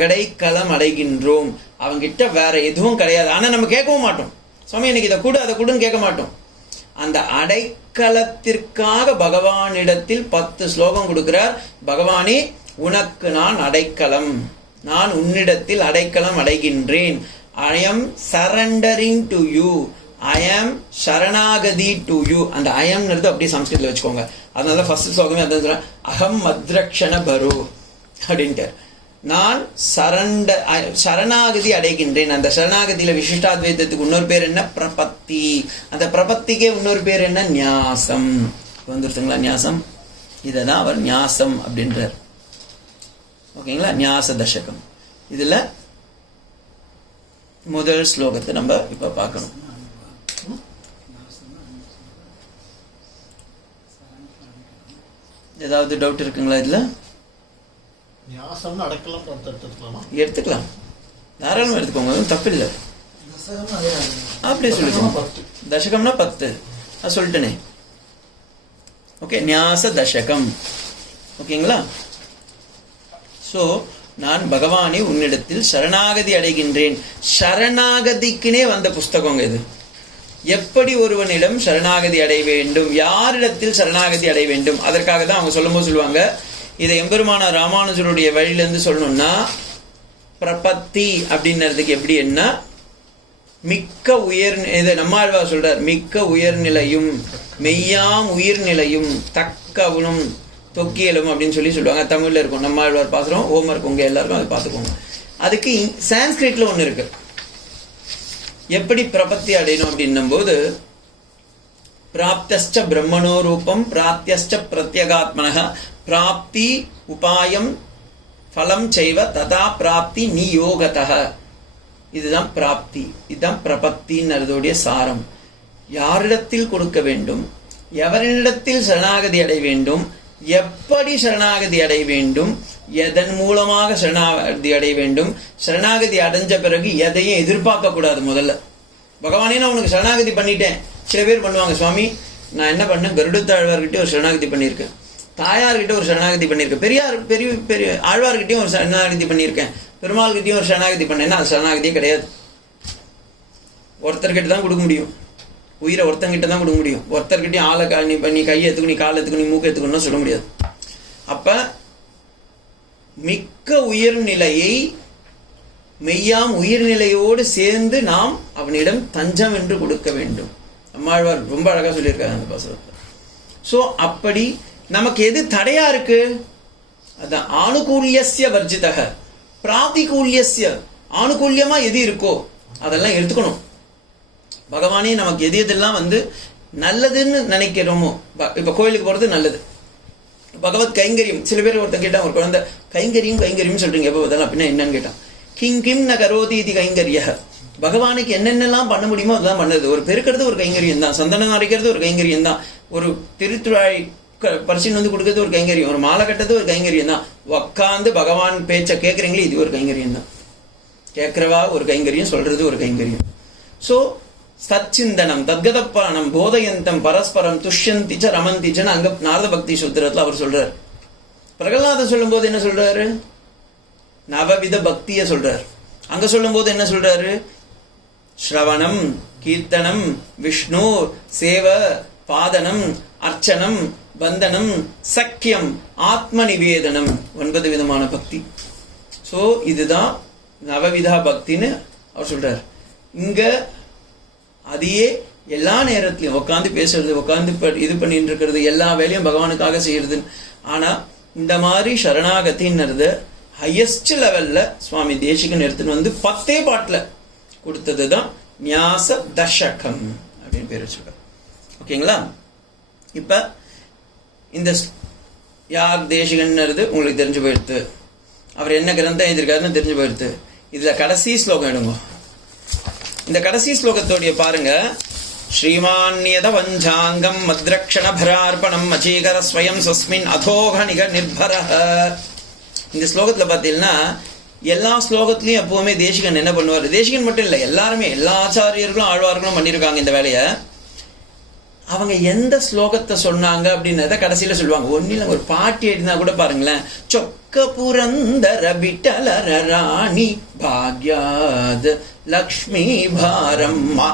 அடைக்கலம் அடைகின்றோம். அவங்கிட்ட வேற எதுவும் கிடையாது. ஆனா நம்ம கேட்கவும் மாட்டோம், சுவாமி எனக்கு இதை கொடு அதை கொடுன்னு கேட்க மாட்டோம். அந்த அடைக்கலத்திற்காக பகவானிடத்தில் 10 ஸ்லோகம் கொடுக்கிறார். பகவானே உனக்கு நான் அடைக்கலம், நான் உன்னிடத்தில் அடைக்கலம் அடைகின்றேன். I am surrendering to you, I am சரணாகதி டு யூ. அந்த ஐஎம்ன்றது அப்படியே சம்ஸ்கிருதத்தில் வச்சுக்கோங்க. அதனால ஃபர்ஸ்ட் ஸ்லோகமே அதான் சொல்றேன், அகம் மத்ரக்ஷண பரு அப்படின்ட்டு. நான் சரணாகதி அடைகின்றேன். அந்த சரணாகதியில விசிஷ்டாத்வைதத்துக்கு இன்னொரு பேர் என்ன? பிரபத்தி. அந்த பிரபத்திக்கே இன்னொரு பேர் என்ன? ஞாசம். வந்துருச்சுங்களா ஞாசம்? இததான் அவர் ஞாசம் அப்படின்றார். ஓகேங்களா? ஞாச தசகம். இதுல முதல் ஸ்லோகத்தை நம்ம இப்ப பார்க்கணும். ஏதாவது டவுட் இருக்குங்களா? இதுல எடுத்துக்கலாம், தாராளமா எடுத்துக்கோங்க, தப்பு இல்லை. அப்படியே சொல்லிக்கோங்க. தசகம்னா 10 சொல்லிட்டேனே. ஓகே, ஞாச தசகம். ஓகேங்களா? சோ நான் பகவானே உன்னிடத்தில் சரணாகதி அடைகின்றேன். சரணாகதிக்குனே வந்த புஸ்தகம் இது. எப்படி ஒருவனிடம் சரணாகதி அடைய வேண்டும், யாரிடத்தில் சரணாகதி அடைய வேண்டும், அதற்காக தான் அவங்க சொல்லும்போது சொல்லுவாங்க, இதை எம்பெருமான ராமானுஜருடைய வழியிலிருந்து சொல்லணும்னா பிரபத்தி அப்படின்றதுக்கு எப்படி என்ன மிக்க உயர், இதை நம்மாழ்வார் சொல்றார், மிக்க உயர்நிலையும் மெய்யாம் உயிர்நிலையும் தக்கவனும் தொக்கியலும் அப்படின்னு சொல்லுவாங்க. தமிழ்ல இருக்கும், நம்மாழ்வார் பாசுறோம், ஹோம்ஒர்க் உங்க எல்லாருக்கும் அதை பார்த்துக்கோங்க. அதுக்கு சான்ஸ்கிரிட்ல ஒண்ணு இருக்கு. எப்படி பிரபத்தி அடையணும் அப்படின்னும் போது, பிராப்தஸ்ச பிரம்மணோ ரூபம் பிராப்தியஸ்ச பிரத்யகாத்மனஹ பிராப்தி உபாயம் ஃபலம் செய்வ ததா பிராப்தி நியோகதஹ. இதுதான் பிராப்தி, இதுதான் பிரபத்தின்னுடைய சாரம். யாரிடத்தில் கொடுக்க வேண்டும், எவரிடத்தில் சரணாகதி அடைய வேண்டும், எப்படி சரணாகதி அடைய வேண்டும், எதன் மூலமாக சரணாகதி அடைய வேண்டும், சரணாகதி அடைஞ்ச பிறகு எதையும் எதிர்பார்க்க கூடாது. முதல்ல பகவானே நான் உனக்கு சரணாகதி பண்ணிட்டேன். சில பேர் பண்ணுவாங்க, சுவாமி நான் என்ன பண்ணேன், கருடத்தாழ்வார்கிட்ட ஒரு சரணாகதி பண்ணியிருக்கேன், தாயார்கிட்ட ஒரு சரணாகதி பண்ணியிருக்கேன், பெரிய ஆழ்வார்கிட்டையும் ஒரு சரணாகதி பண்ணியிருக்கேன், பெருமாள்கிட்டையும் ஒரு சரணாகதி பண்ணேன்னா அது சரணாகதியே கிடையாது. ஒருத்தர்கிட்ட தான் கொடுக்க முடியும், உயிரை ஒருத்தங்கிட்ட தான் கொடுக்க முடியும். ஒருத்தர்கிட்டையும் ஆளை நீ கை எடுத்துக்கும், நீ கால் எடுத்துக்கும், நீ மூக்கு எடுத்துக்கணும்னு சொல்ல முடியாது. அப்ப மிக்க உயர்நிலையை மெய்யாம் உயிர்நிலையோடு சேர்ந்து நாம் அவனிடம் தஞ்சம் என்று கொடுக்க வேண்டும். அம்மாழ்வார் ரொம்ப அழகா சொல்லியிருக்காங்க அந்த பாசுரத்துல. சோ அப்படி நமக்கு எது தடையா இருக்கு, அதான் ஆணுகூல்யஸ்ய வர்ஜிதக பிராதிகூல்யஸ்ய. ஆணுகூல்யமா எது இருக்கோ அதெல்லாம் எடுத்துக்கணும். பகவானே நமக்கு எது எதெல்லாம் நல்லதுன்னு நினைக்கிறோமோ, இப்ப கோயிலுக்கு போறது நல்லது, பகவத் கைங்கரியம். சில பேர் ஒருத்தன் கேட்டான், ஒரு குழந்தை கைங்கரியம் சொல்றீங்க எப்போ பதில் அப்படின்னா என்னன்னு கேட்டான். கிங் கிம் ந கரோதி இது கைங்கரிய. பகவானுக்கு என்னென்னலாம் பண்ண முடியுமோ அதெல்லாம் பண்ணது. ஒரு பெருக்கிறது ஒரு கைங்கரியம் தான், சந்தனம் அரைக்கிறது ஒரு கைங்கரியம் தான், ஒரு திருத்துழாய் பரிசின் கொடுக்கறது ஒரு கைங்கரியம், ஒரு மாலை கட்டது ஒரு கைங்கரியம் தான், உக்காந்து பகவான் பேச்ச கேட்கறீங்களே இது ஒரு கைங்கரியம் தான். கேட்கிறவா ஒரு கைங்கரியம், சொல்றது ஒரு கைங்கரியம். ஸோ சச்சிந்தனம் தத்கதப்பானம் போதயந்தம் பரஸ்பரம் துஷ்யந்திச்ச ரமந்திச்சன்னு அங்க நாரத பக்தி சூத்திரத்தில் அவர் சொல்றார். பிரகலாதன் சொல்லும் போது என்ன சொல்றாரு? நவவித பக்திய சொல்றார். அங்க சொல்லும் போது என்ன சொல்றாரு? ஸ்ரவணம், கீர்த்தனம், விஷ்ணு சேவ, பாதனம், அர்ச்சனம், பந்தனம், சக்கியம், ஆத்ம நிவேதனம், 9 விதமான பக்தி. ஸோ இதுதான் நவவிதா பக்தின்னு அவர் சொல்றார். இங்க அதையே எல்லா நேரத்திலையும் உட்காந்து பேசுறது, உட்காந்து இது பண்ணிட்டு இருக்கிறது, எல்லா வேலையும் பகவானுக்காக செய்யறது. ஆனா இந்த மாதிரி சரணாகத்தின்றது ஹையஸ்ட் லெவல்ல சுவாமி தேசிகன் எடுத்துன்னு வந்து 10 பாட்டுல கொடுத்ததுதான் ஞாச தசகம் அப்படின்னு பேர் வச்சுருக்கார். ஓகேங்களா? இப்ப இந்த யார் தேசிகன்றது உங்களுக்கு தெரிஞ்சு போயிடுது, அவர் என்ன கிரந்தம் எழுதியிருக்காருன்னு தெரிஞ்சு போயிடுது. இதுல கடைசி ஸ்லோகம் எடுங்க. இந்த கடைசி ஸ்லோகத்தோடைய பாருங்க. ஸ்ரீமான்யத வஞ்சாங்கம் மத்ரக்ஷண பரார்ப்பணம் அச்சீகர ஸ்வயம் ஸ்வஸ்மின் அதோகணிக நிர்பரஹ. இந்த ஸ்லோகத்துல பார்த்தீங்கன்னா எல்லா ஸ்லோகத்திலையும் எப்பவுமே தேசிகன் என்ன பண்ணுவார்? தேசிகன் மட்டும் இல்லை, எல்லாருமே எல்லா ஆச்சாரியர்களும் ஆழ்வார்களும் பண்ணியிருக்காங்க இந்த வேலையை. அவங்க எந்த ஸ்லோகத்தை சொன்னாங்க அப்படின்னத கடைசியில சொல்லுவாங்க. ஒன்னில ஒரு பாட்டி எழுதினா கூட பாருங்களேன். சொக்க புரந்தர விட்டலர ராணி பாக்யாத் லக்ஷ்மி பாரம்மா.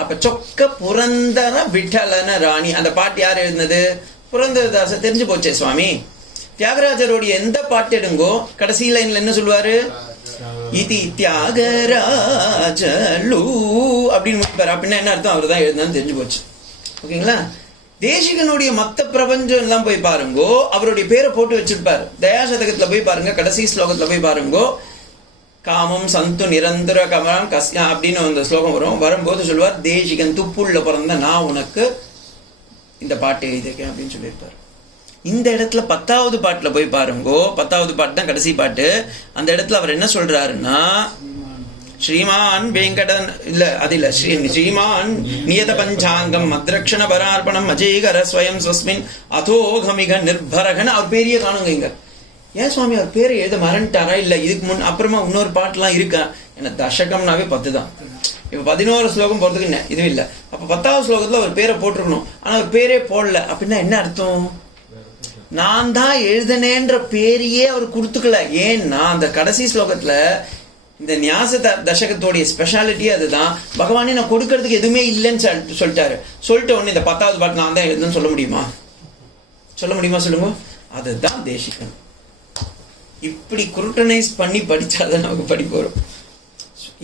அப்ப சொக்க புரந்தர விட்டலன ராணி, அந்த பாட்டு யார் எழுதினது? புரந்தரதாச. தெரிஞ்சு போச்சே சுவாமி. தியாகராஜருடைய எந்த பாட்டு எடுங்கோ கடைசி லைன்ல என்ன சொல்லுவாரு? இதி தியாகராஜலு அப்படின்னு முடிப்பாரு. அப்படின்னா என்ன அர்த்தம்? அவர் தான் எழுதினான்னு தெரிஞ்சு போச்சு. ஓகேங்களா? தேசிகனுடைய மத்த பிரபஞ்சம் எல்லாம் போய் பாருங்கோ, அவருடைய பேரை போட்டு வச்சிருப்பாரு. தயாசதகத்துல போய் பாருங்க, கடைசி ஸ்லோகத்துல போய் பாருங்கோ. காமம் சந்து நிரந்தர கமலம் கஸ்யா அப்படின்னு அந்த ஸ்லோகம் வரும். வரும்போது சொல்லுவார், தேசிகன் துப்புள்ள பிறந்த நான் உனக்கு இந்த பாட்டு எழுதியிருக்கேன் அப்படின்னு சொல்லியிருப்பார். இந்த இடத்துல 10வது பாட்டுல போய் பாருங்கோ. 10வது பாட்டு தான் கடைசி பாட்டு. அந்த இடத்துல அவர் என்ன சொல்றாருன்னா, ஸ்ரீமான் வெங்கடன் இல்ல அது இல்ல ஸ்ரீமான் நியத பஞ்சாங்கம் மத்ரக்ஷண பரார்ப்பணம் அஜீகர ஸ்வயம் ஸ்வஸ்மின் அதோகமிக நிர்பரகன். அவர் பேரையே காணுங்க இங்க. ஏன் சுவாமி அவர் பேரை எழுத மறந்துட்டாரா? இல்ல இதுக்கு முன் அப்புறமா இன்னொரு பாட்டுலாம் இருக்கா? ஏன்னா தசகம்னாவே 10 தான். இப்ப 11 ஸ்லோகம் போறதுக்கு இது இல்ல. அப்ப 10வது ஸ்லோகத்துல அவர் பேரை போட்டிருக்கணும். ஆனா அவர் பேரே போடல. அப்படின்னா என்ன அர்த்தம்? நான் தான் எழுதனேன்ற பேரையே அவர் கொடுத்துக்கல. ஏன்னா அந்த கடைசி ஸ்லோகத்துல இந்த ஞாச தசகத்தோடைய ஸ்பெஷாலிட்டி அதுதான். பகவானே நான் கொடுக்கறதுக்கு எதுவுமே இல்லைன்னு சொல்லிட்டாரு. சொல்லிட்ட உடனே இந்த 10வது பாட்டு நான் தான் எழுதுன்னு சொல்ல முடியுமா? சொல்லுங்க. அதுதான் தேசிகன். இப்படி குருட்டனைஸ் பண்ணி படிச்சாதான் நமக்கு படிப்பு வரும்.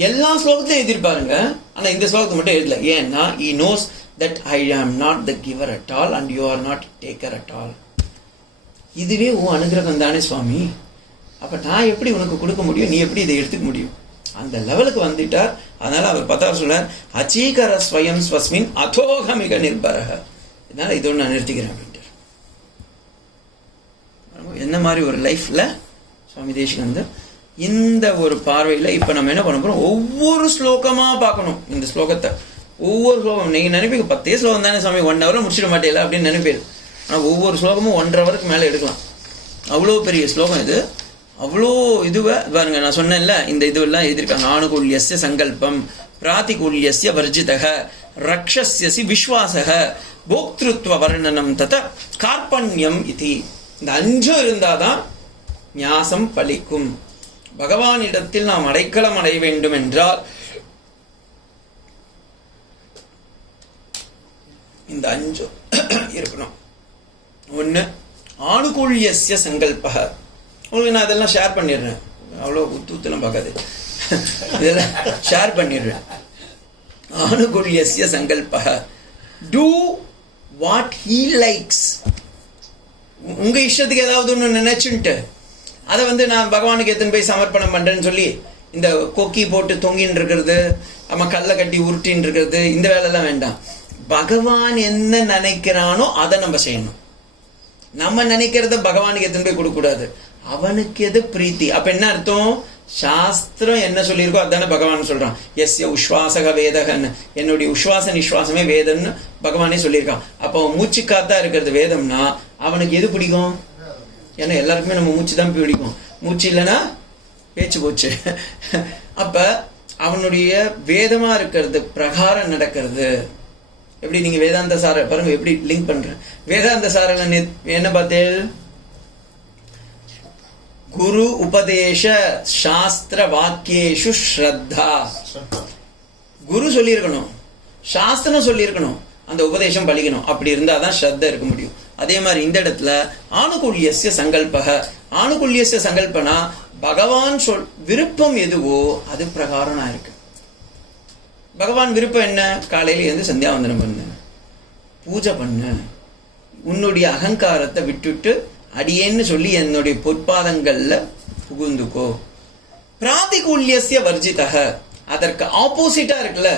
எல்லா ஸ்லோகத்தையும் எழுதிருப்பாருங்க, ஆனா இந்த ஸ்லோகத்தை மட்டும் எழுதல. ஏன்னா he knows that I am not the giver at all and you are not taker at all. இதுவே உன் அனுகிரகம் தானே சுவாமி. அப்ப நான் எப்படி உனக்கு கொடுக்க முடியும்? நீ எப்படி இதை எடுத்துக்க முடியும்? அந்த லெவலுக்கு வந்துட்டார். அதனால அவர் 10வது சொன்னார், அச்சீகர ஸ்வயம் ஸ்வஸ்மின் அதோகமிக நிர்பரஹ. இதனால இதோடு நான் நிறுத்திக்கிறேன் அப்படின்ட்டு. என்ன மாதிரி ஒரு லைஃப்ல சுவாமி தேசிகன் இந்த ஒரு பார்வையில இப்ப நம்ம என்ன பண்ண போறோம்? ஒவ்வொரு ஸ்லோகமா பார்க்கணும். இந்த ஸ்லோகத்தை ஒவ்வொரு ஸ்லோகம் நீங்க நினைப்பீங்க 10 ஸ்லோகம் தானே சுவாமி, 1 ஹவர்ல முடிச்சிட மாட்டேல அப்படின்னு நினைப்பீங்க. ஆனா ஒவ்வொரு ஸ்லோகமும் 1.5 ஹவருக்கு மேல எடுக்கலாம். அவ்வளோ பெரிய ஸ்லோகம் இது. அவ்வளோ இதுவை பாருங்க. நான் சொன்னேன்ல, இந்த இதுவெல்லாம் எழுதியிருக்காங்க. ஆணுகூல்யஸ்ய சங்கல்பம், பிராதிகூல்யஸ்ய வர்ஜிதக, ரக்ஷஸ்யசி விஸ்வாசக, போக்திருத்வ வர்ணனம் தத கார்பண்யம் இதி. இந்த 5 இருந்தாதான் ஞாசம் பலிக்கும். பகவானிடத்தில் நாம் அடைக்கலம் அடைய வேண்டும் என்றால் இந்த 5 இருக்கணும். 1 ஆணுகூல்யஸ்ய சங்கல்பக. உங்களுக்கு நான் இதெல்லாம் ஷேர் பண்ணிடுறேன். அவ்வளோ உத்துலாம் பார்க்காது, இதெல்லாம் ஷேர் பண்ணிடுறேன். ஆணுகூல்யஸ்ய சங்கல்பக, டூ வாட் ஹீ லைக்ஸ். உங்க இஷ்டத்துக்கு ஏதாவது ஒன்று நினைச்சுட்டு அதை நான் பகவானுக்கு எடுத்துன்னு போய் சமர்ப்பணம் பண்றேன்னு சொல்லி இந்த கொக்கி போட்டு தொங்கின்னு இருக்கிறது, நம்ம கல்லை கட்டி உருட்டின்னு இருக்கிறது, இந்த வேலைலாம் வேண்டாம். பகவான் என்ன நினைக்கிறானோ அதை நம்ம செய்யணும். நம்ம நினைக்கிறத பகவானுக்கு எடுத்துன்னு போய் கொடுக்க கூடாது. அவனுக்கு எது பிரீத்தி. அப்ப என்ன அர்த்தம்? சாஸ்திரம் என்ன சொல்லியிருக்கோ அதானே பகவான் சொல்றான். எஸ்ய உஸ்வாசக வேதகன், என்னுடைய உஸ்வாச நிஸ்வாசமே வேதம்னு பகவானே சொல்லியிருக்கான். அப்போ மூச்சு காத்தா இருக்கிறது வேதம்னா அவனுக்கு எது பிடிக்கும்? ஏன்னா எல்லாருக்குமே நம்ம மூச்சு தான் பிடிக்கும். மூச்சு இல்லைன்னா பேச்சு போச்சு. அப்ப அவனுடைய வேதமா இருக்கிறது பிரகாரம் நடக்கிறது. எப்படி நீங்க வேதாந்த சார பாருங்க எப்படி லிங்க் பண்றேன். வேதாந்த சார என்ன பார்த்தேன்? குரு உபதேச சாஸ்திர வாக்கியேஷு ஸ்ரத்தா. குரு சொல்லியிருக்கணும், சாஸ்திரம் சொல்லியிருக்கணும், அந்த உபதேசம் பலிக்கணும். அப்படி இருந்தாதான் ஸ்ரத்த இருக்க முடியும். அதே மாதிரி இந்த இடத்துல ஆணுகுல்யஸ்ய சங்கல்பக. ஆணுகுல்யஸ்ய சங்கல்பனா பகவான் விருப்பம் எதுவோ அது பிரகாரம் நான் இருக்கு. பகவான் விருப்பம் என்ன? காலையில இருந்து சந்தியாவந்தனம் பண்ணு, பூஜை பண்ணு, உன்னுடைய அகங்காரத்தை விட்டுட்டு அடியேன்னு சொல்லி என்னுடைய பொற்பாதங்கள்ல புகுந்துக்கோ. பிராதிகூல்யஸ்ய வர்ஜிதக. அதற்கு ஆப்போசிட்டா இருக்குல்ல,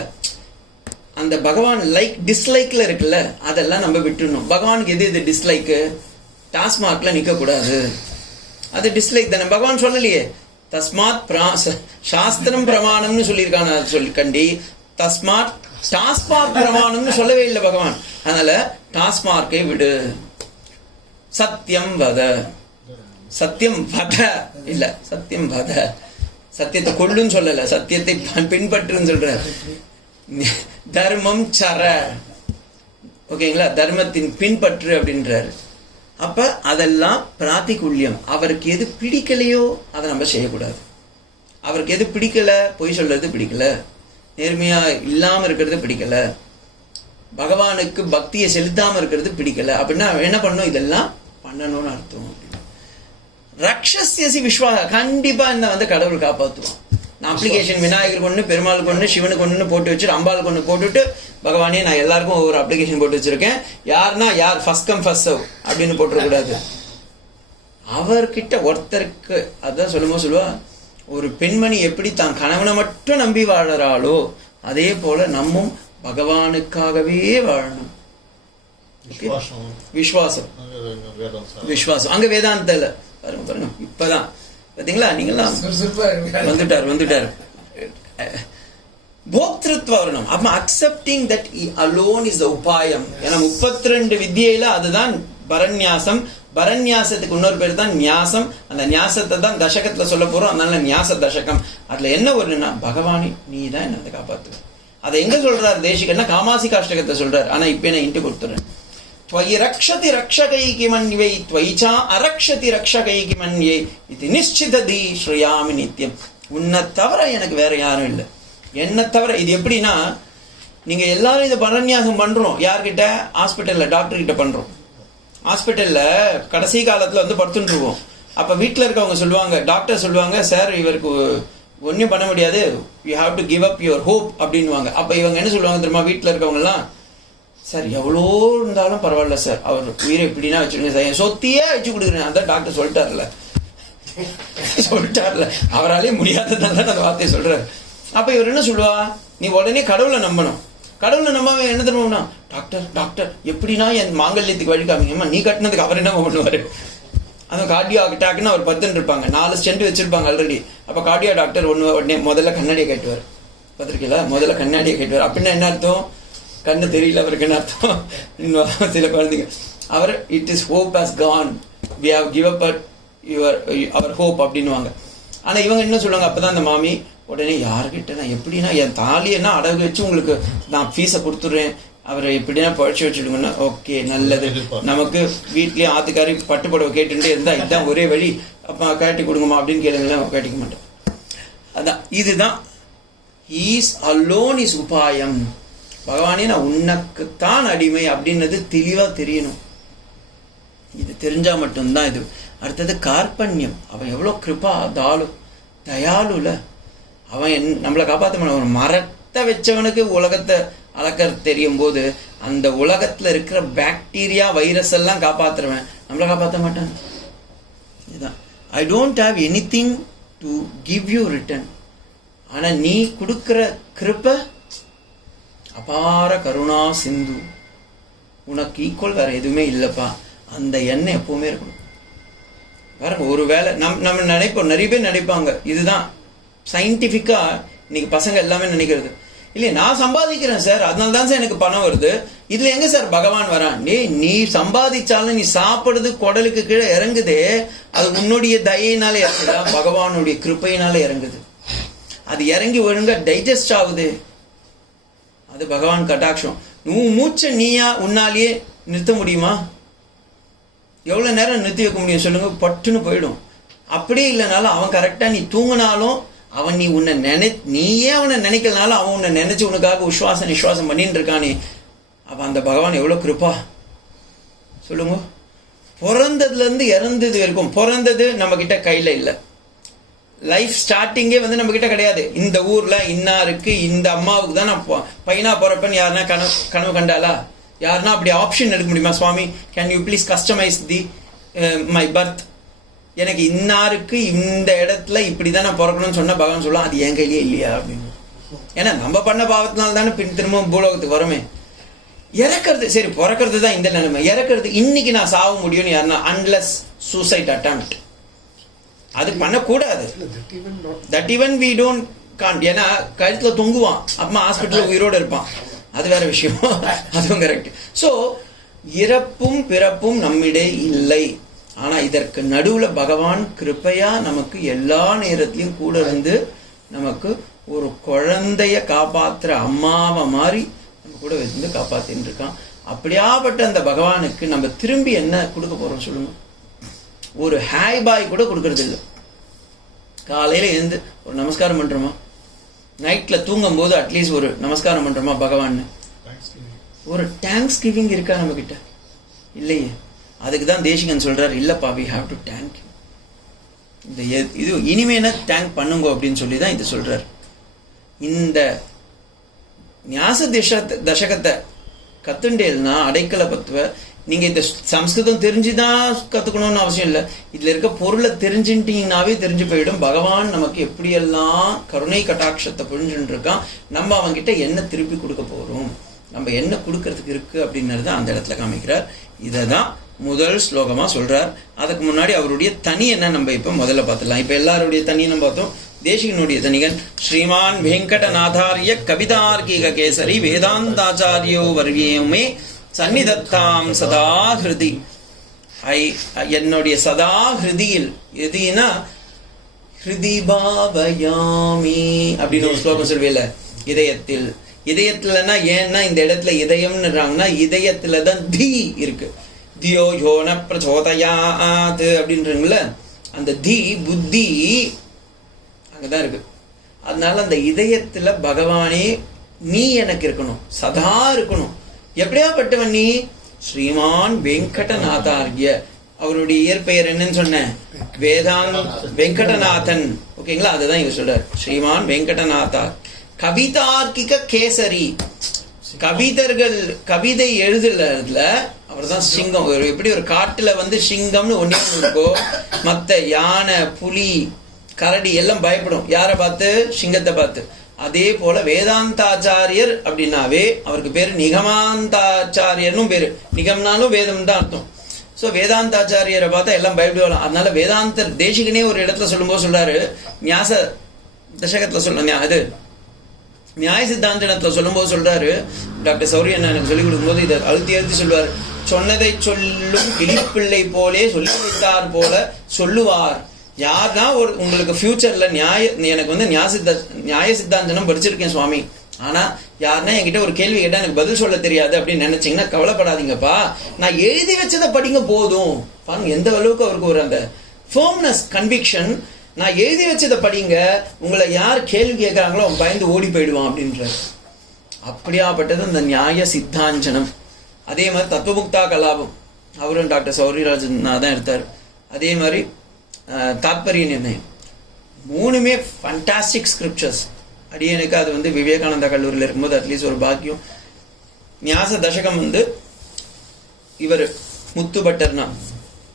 அந்த பகவான் லைக் டிஸ்லைக்ல இருக்குல்ல, அதெல்லாம் நம்ம விட்டுடணும். பகவானுக்கு எது டிஸ்லைக்கு? டாஸ்மாக்ல நிக்க கூடாது, அது டிஸ்லைக் தானே. பகவான் சொல்லலையே தஸ்மாத் சாஸ்திரம் பிரமாணம்னு சொல்லியிருக்கான சொல்லி கண்டி. தஸ்மாத் டாஸ்மார்க் பிரமாணம்னு சொல்லவே இல்லை பகவான். அதனால டாஸ்மார்க்கை விடு. சத்தியம் வத. சத்தியம் வத இல்ல, சத்தியம் வத. சத்தியத்தை கொள்ளுன்னு சொல்லல, சத்தியத்தை பின்பற்றுன்னு சொல்ற. தர்மம் சர. ஓகேங்களா? தர்மத்தின் பின்பற்று அப்படின்றாரு. அப்ப அதெல்லாம் பிராதிகுல்யம். அவருக்கு எது பிடிக்கலையோ அதை நம்ம செய்யக்கூடாது. அவருக்கு எது பிடிக்கல, பொய் சொல்றது பிடிக்கல, நேர்மையா இல்லாம இருக்கிறது பிடிக்கல, பகவானுக்கு பக்தியை செலுத்தாம இருக்கிறது பிடிக்கல அப்படின்னா என்ன பண்ணணும்? இதெல்லாம் பண்ணணும்னு அர்த்தம். ரக்ஷஸ்யசி விஸ்வாக. கண்டிப்பா என்ன கடவுள் காப்பாற்றுவான். நான் அப்ளிகேஷன் விநாயகருக்கு ஒன்று, பெருமாளுக்கு ஒன்று, சிவனுக்கு ஒன்று போட்டு வச்சுட்டு, அம்பாளுக்கு ஒன்று போட்டுட்டு, பகவானே நான் எல்லாருக்கும் ஒவ்வொரு அப்ளிகேஷன் போட்டு வச்சிருக்கேன், யாருன்னா யார் ஃபர்ஸ்ட் கம் ஃபர்ஸ்ட் சர்வ் அப்படின்னு போட்டுறக்கூடாது. அவர்கிட்ட ஒருத்தருக்கு அதான் சொல்லுவா, ஒரு பெண்மணி எப்படி தான் கணவனை மட்டும் நம்பி வாழறாளோ அதே போல நம்மும் பகவானுக்காகவே வாழணும். விஸ்வாசம். விஸ்வாசம் அங்க வேதாந்தல பாருங்க பாருங்க. இப்பதான் பாத்தீங்களா, நீங்களாம் வந்துட்டார். போக்திருத்வ வரணும். அப்ப accepting that alone is the உபாயம். ஏன்னா 32 வித்யையில அதுதான் பரநியாசம். பரநியாசத்துக்கு இன்னொரு பேர் தான் நியாசம். அந்த நியாசத்தை தான் தசகத்துல சொல்ல போறோம். அதனால நியாச தசகம். அதுல என்ன ஒண்ணுன்னா, பகவானி நீ தான் என்ன காப்பாத்து. அதை எங்க சொல்றாரு தேசிகன்னா, காமாசி காஷ்டகத்தை சொல்றாரு. ஆனா இப்ப நான் இன்ட்டு கொடுத்துறேன். त्वयि रक्षति रक्षकैकि मन्ये त्वयि च அரக்ஷதி ரக்ஷகைகி மன்யே இது நிச்சிததி ஸ்ரீயாமி நித்தியம். உன்னை தவிர எனக்கு வேற யாரும் இல்லை. என்ன தவிர. இது எப்படின்னா, நீங்க எல்லாரும் இதை பரநியாசம் பண்றோம். யார்கிட்ட? ஹாஸ்பிட்டல்ல டாக்டர் கிட்ட பண்றோம். ஹாஸ்பிட்டல்ல கடைசி காலத்துல படுத்துட்டுருவோம். அப்ப வீட்டுல இருக்கவங்க சொல்லுவாங்க, டாக்டர் சொல்லுவாங்க, சார் இவருக்கு ஒன்னும் பண்ண முடியாது, you have to give up your hope அப்படின்வாங்க. அப்ப இவங்க என்ன சொல்லுவாங்க தெரியுமா? வீட்டுல இருக்கவங்க எல்லாம், சார் எவ்வளோ இருந்தாலும் பரவாயில்ல சார், அவர் உயிரை எப்படின்னா வச்சுருங்க சார், என் சொத்தியே வச்சு கொடுக்குறேன். அதான் டாக்டர் சொல்லிட்டார்ல, அவராலே முடியாததால அந்த வார்த்தையை சொல்றாரு. அப்ப இவர் என்ன சொல்லுவா, நீ உடனே கடவுளை நம்பணும். கடவுளை நம்பாம என்ன தெரியுமா, டாக்டர் டாக்டர் எப்படின்னா என் மாங்கல்யத்துக்கு வழி காமிங்கம்மா, நீ கட்டினதுக்கு அவர் என்ன பண்ணுவாரு? அந்த கார்டியோ அட்டாக்னு அவர் 10 இருப்பாங்க, 4 ஸ்டென்ட் வச்சிருப்பாங்க ஆல்ரெடி. அப்ப கார்டியோ டாக்டர் உடனே முதல்ல கண்ணாடியை கேட்டுவார். பார்த்திருக்கீங்களா? முதல்ல கண்ணாடியை கேட்டுவார். அப்படின்னா என்ன அர்த்தம்? கண்ணு தெரியல அவருக்கு என்ன அர்த்தம்? சில குழந்தைங்க our it is hope has gone, we have give up our hope அப்படின்வாங்க. ஆனா இவங்க என்ன சொல்லுவாங்க, அப்பதான் அந்த மாமி உடனே யாருக்கிட்ட நான் எப்படின்னா என் தாலியன்னா அடகு வச்சு உங்களுக்கு நான் ஃபீஸை கொடுத்துட்றேன், அவரை எப்படின்னா பழிச்சு வச்சுடுங்கன்னா, ஓகே நல்லது. நமக்கு வீட்லயே ஆத்துக்காரி பட்டு புடவை கேட்டுட்டே இருந்தா இதுதான் ஒரே வழி, அப்ப கட்டி கொடுங்கம்மா அப்படின்னு கேளுங்களேன், கட்டிக்க மாட்டேன். அதான் இதுதான் ஈஸ் அலோன் இஸ் உபாயம். பகவானே நான் உனக்குத்தான் அடிமை அப்படின்றது தெளிவா தெரியணும். இது தெரிஞ்சா மட்டும்தான் இது. அடுத்தது கார்பண்யம். அவன் எவ்வளவு கிருபா தயாலுல அவன் நம்மளை காப்பாற்ற. ஒரு மரத்தை வச்சவனுக்கு உலகத்தை அளக்க தெரியும் போது அந்த உலகத்துல இருக்கிற பாக்டீரியா வைரஸ் எல்லாம் காப்பாத்துறவன் நம்மளை காப்பாற்ற மாட்டான். இதுதான் I don't have anything to give you return. ஆனா நீ கொடுக்கிற கிருபை அபார கருணா சிந்து, உனக்கு ஈக்குவல் வேற எதுவுமே இல்லப்பா. அந்த எண்ணம் எப்பவுமே இருக்கணும். பாருங்க, ஒருவேளை நம்ம நினைப்போம், நிறைய பேர் நினைப்பாங்க, இதுதான் சயின்டிபிக்கா இன்னைக்கு பசங்க எல்லாமே நினைக்கிறது, இல்லையா நான் சம்பாதிக்கிறேன் சார் அதனால தான் சார் எனக்கு பணம் வருது, இதுல எங்க சார் பகவான் வரான்? நீ சம்பாதிச்சாலும் நீ சாப்பிடுறது குடலுக்கு கீழே இறங்குதே, அது உன்னுடைய தயையினால இறங்குதா, பகவானுடைய கிருப்பையினால இறங்குது. அது இறங்கி ஒழுங்கா டைஜஸ்ட் ஆகுது, அது பகவான் கட்டாட்சம். மூச்சை நீயா உன்னாலேயே நிறுத்த முடியுமா? எவ்வளவு நேரம் நிறுத்தி வைக்க முடியும் சொல்லுங்க? பட்டுன்னு போயிடும். அப்படியே இல்லைனாலும் அவன் கரெக்டா நீ தூங்கினாலும் அவன் நீயே அவனை நினைக்கலனாலும் அவன் உன்னை நினைச்சு உனக்காக நிஸ்வாசம் பண்ணிட்டு இருக்கானே, அப்ப அந்த பகவான் எவ்வளவு கிருப்பா சொல்லுங்க. பிறந்ததுல இருந்து இறந்தது வரைக்கும், பிறந்தது நம்ம கிட்ட கையில இல்ல, லைஃப் ஸ்டார்டிங்கே நம்ம கிட்ட கிடையாது. இந்த ஊர்ல இன்னாருக்கு இந்த அம்மாவுக்கு தான் நான் பையனா பிறப்பேன்னு யாருன்னா கனவு கண்டாலா? யாருன்னா அப்படி ஆப்ஷன் எடுக்க முடியுமா? Swami can you please customise the my berth, எனக்கு இன்னாருக்கு இந்த இடத்துல இப்படிதான் நான் பிறக்கணும்னு சொன்னா பகவான் சொல்லலாம் அது என் கையிலேயே இல்லையா அப்படின்னு. ஏன்னா நம்ம பண்ண பாவத்தினால தானே பின் திரும்ப பூலோகத்துக்கு வரமே. இறக்கிறது சரி, பிறக்கிறது தான் இந்த நிலைமை. இறக்கிறது இன்னைக்கு நான் சாக முடியும்னு யாருன்னா, அன்லெஸ் சூசைட் அட்டெம்ப்ட் அது பண்ணக்கூடாது. That even we don't can't. ஏன்னா கழுத்துல தொங்குவான், அப்புறமா ஹாஸ்பிட்டல்ல உயிரோடு இருப்பான், அது வேற விஷயம். அதுவும் கரெக்ட். ஸோ இறப்பும் பிறப்பும் நம்மிடையே இல்லை. ஆனா இதற்கு நடுவுல பகவான் கிருப்பையா நமக்கு எல்லா நேரத்திலையும் கூட இருந்து நமக்கு ஒரு குழந்தைய காப்பாத்துற அம்மாவை மாதிரி நம்ம கூட இருந்து காப்பாத்தின்னு இருக்கான். அப்படியாப்பட்ட அந்த பகவானுக்கு நம்ம திரும்பி என்ன கொடுக்க போறோம் சொல்லுங்க? ஒரு ஹாய் பாய் கூட கொடுக்கறது இல்லை. காலையில எழுந்து ஒரு நமஸ்காரம் பண்றோமா? நைட்ல தூங்கும் போது அட்லீஸ்ட் ஒரு நமஸ்காரம் பண்றோமா பகவான்? ஒரு தேங்க்ஸ் கிவிங் இருக்கா நம்ம கிட்ட? இல்லையே. அதுக்கு தான் தேசிகன் சொல்றாரு, இல்லப்பா we have to thank you, இந்த இது இனிமேனா தேங்க் பண்ணுங்க அப்படின்னு சொல்லி தான் இது சொல்றாரு. இந்த ஞாச தசகத்தை கத்துண்டேல்னா அடைக்கல பத்துவ நீங்க இந்த சம்ஸ்கிருதம் தெரிஞ்சுதான் கத்துக்கணும்னு அவசியம் இல்லை. இதுல இருக்க பொருளை தெரிஞ்சுட்டீங்கன்னாவே தெரிஞ்சு போயிடும். பகவான் நமக்கு எப்படியெல்லாம் கருணை கட்டாட்சத்தை புரிஞ்சுட்டு இருக்கான், நம்ம அவங்கிட்ட என்ன திருப்பி கொடுக்க போறோம், நம்ம என்ன கொடுக்கறதுக்கு இருக்கு அப்படின்றது அந்த இடத்துல காமிக்கிறார். இததான் முதல் ஸ்லோகமா சொல்றார். அதுக்கு முன்னாடி அவருடைய தனி என்ன நம்ம இப்ப முதல்ல பார்த்துலாம். இப்ப எல்லாருடைய தனி நம்ம பார்த்தோம். தேசிகனுடைய தனிகன் ஸ்ரீமான் வெங்கடநாதாரிய கவிதார்க்கிக கேசரி வேதாந்தாச்சாரியோ வர்கியமே சந்நிதத்தாம் சதா ஹிருதி. என்னுடைய சதா ஹிருதியில், எதுனா ஹிருதி பாவயாமி அப்படின்னு ஒரு ஸ்லோகம் சொல்வேல, இதயத்தில். இதயத்துலன்னா ஏன்னா இந்த இடத்துல இதயம்னுறாங்கன்னா இதயத்துலதான் தி இருக்கு. தியோ யோன பிரச்சோதயாத் அப்படின்றீங்கள, அந்த தி புத்தி அங்கதான் இருக்கு. அதனால அந்த இதயத்துல பகவானே நீ எனக்கு இருக்கணும், சதா இருக்கணும். எப்படியாப்பட்டவன் நீ? ஸ்ரீமான் வெங்கடநாதார்ய. அவருடைய இயற்பெயர் என்னன்னு சொன்னேன்? வெங்கடநாதன். ஓகேங்களா? அதுதான் இவர் சொல்றார், ஸ்ரீமான் வெங்கடநாதா கவிதார்க்கிக கேசரி. கவிதர்கள் கவிதை எழுதுறதுல அவர் தான் சிங்கம். எப்படி ஒரு காட்டுல சிங்கம்னு ஒன்னே இருக்கோ, மத்த யானை புலி கரடி எல்லாம் பயப்படும் யாரை பார்த்து? சிங்கத்தை பார்த்து. அதே போல வேதாந்தாச்சாரியர் அப்படின்னாவே அவருக்கு பேரு நிகமாந்தாச்சாரியர்னும் பேரு. நிகம்னாலும் வேதம் தான் அர்த்தம். சோ வேதாந்தாச்சாரியரை பார்த்தா எல்லாம் பயப்படுவாங்க. அதனால வேதாந்த தேசிகனே ஒரு இடத்துல சொல்லும்போது சொல்றாரு, ஞாச தசகத்துல சொல்ல அது நியாய சித்தாந்தனத்துல சொல்லும்போது சொல்றாரு, டாக்டர் சௌரியன் எனக்கு சொல்லிக் கொடுக்கும்போது இதை அழுத்தி சொல்லுவார். சொன்னதை சொல்லும் கிளிப்பிள்ளை போலே சொல்லி வைத்தார் போல சொல்லுவார். யாருன்னா ஒரு உங்களுக்கு ஃபியூச்சர்ல எனக்கு நியாய சித்தாந்தனம் படிச்சிருக்கேன் சுவாமி, ஆனா யாருன்னா என்கிட்ட ஒரு கேள்வி கேட்டா எனக்கு பதில் சொல்ல தெரியாது அப்படின்னு நினைச்சீங்கன்னா கவலைப்படாதீங்கப்பா, நான் எழுதி வச்சதை படிங்க போதும். பாருங்க எந்த அளவுக்கு அவருக்கு ஒரு அந்த ஃபர்ம்னஸ், கன்விக்ஷன். நான் எழுதி வச்சதை படிங்க, உங்களை யார் கேள்வி கேட்கறாங்களோ அவன் பயந்து ஓடி போயிடுவான் அப்படின்றார். அப்படியாப்பட்டது அந்த நியாய சித்தாஞ்சனம். அதே மாதிரி தத்துவமுக்தா கலாபம் அவரும் டாக்டர் சௌரியராஜன் தான் எடுத்தார். அதே மாதிரி தாத்பரிய நிர்ணயம், மூணுமே ஃபண்டாஸ்டிக் ஸ்கிரிப்சர்ஸ். அடியனுக்கு அது விவேகானந்தா கல்லூரியில் இருக்கும்போது அட்லீஸ்ட் ஒரு பாக்கியம். ஞாச தசகம் இவர் முத்துபட்டர்னா,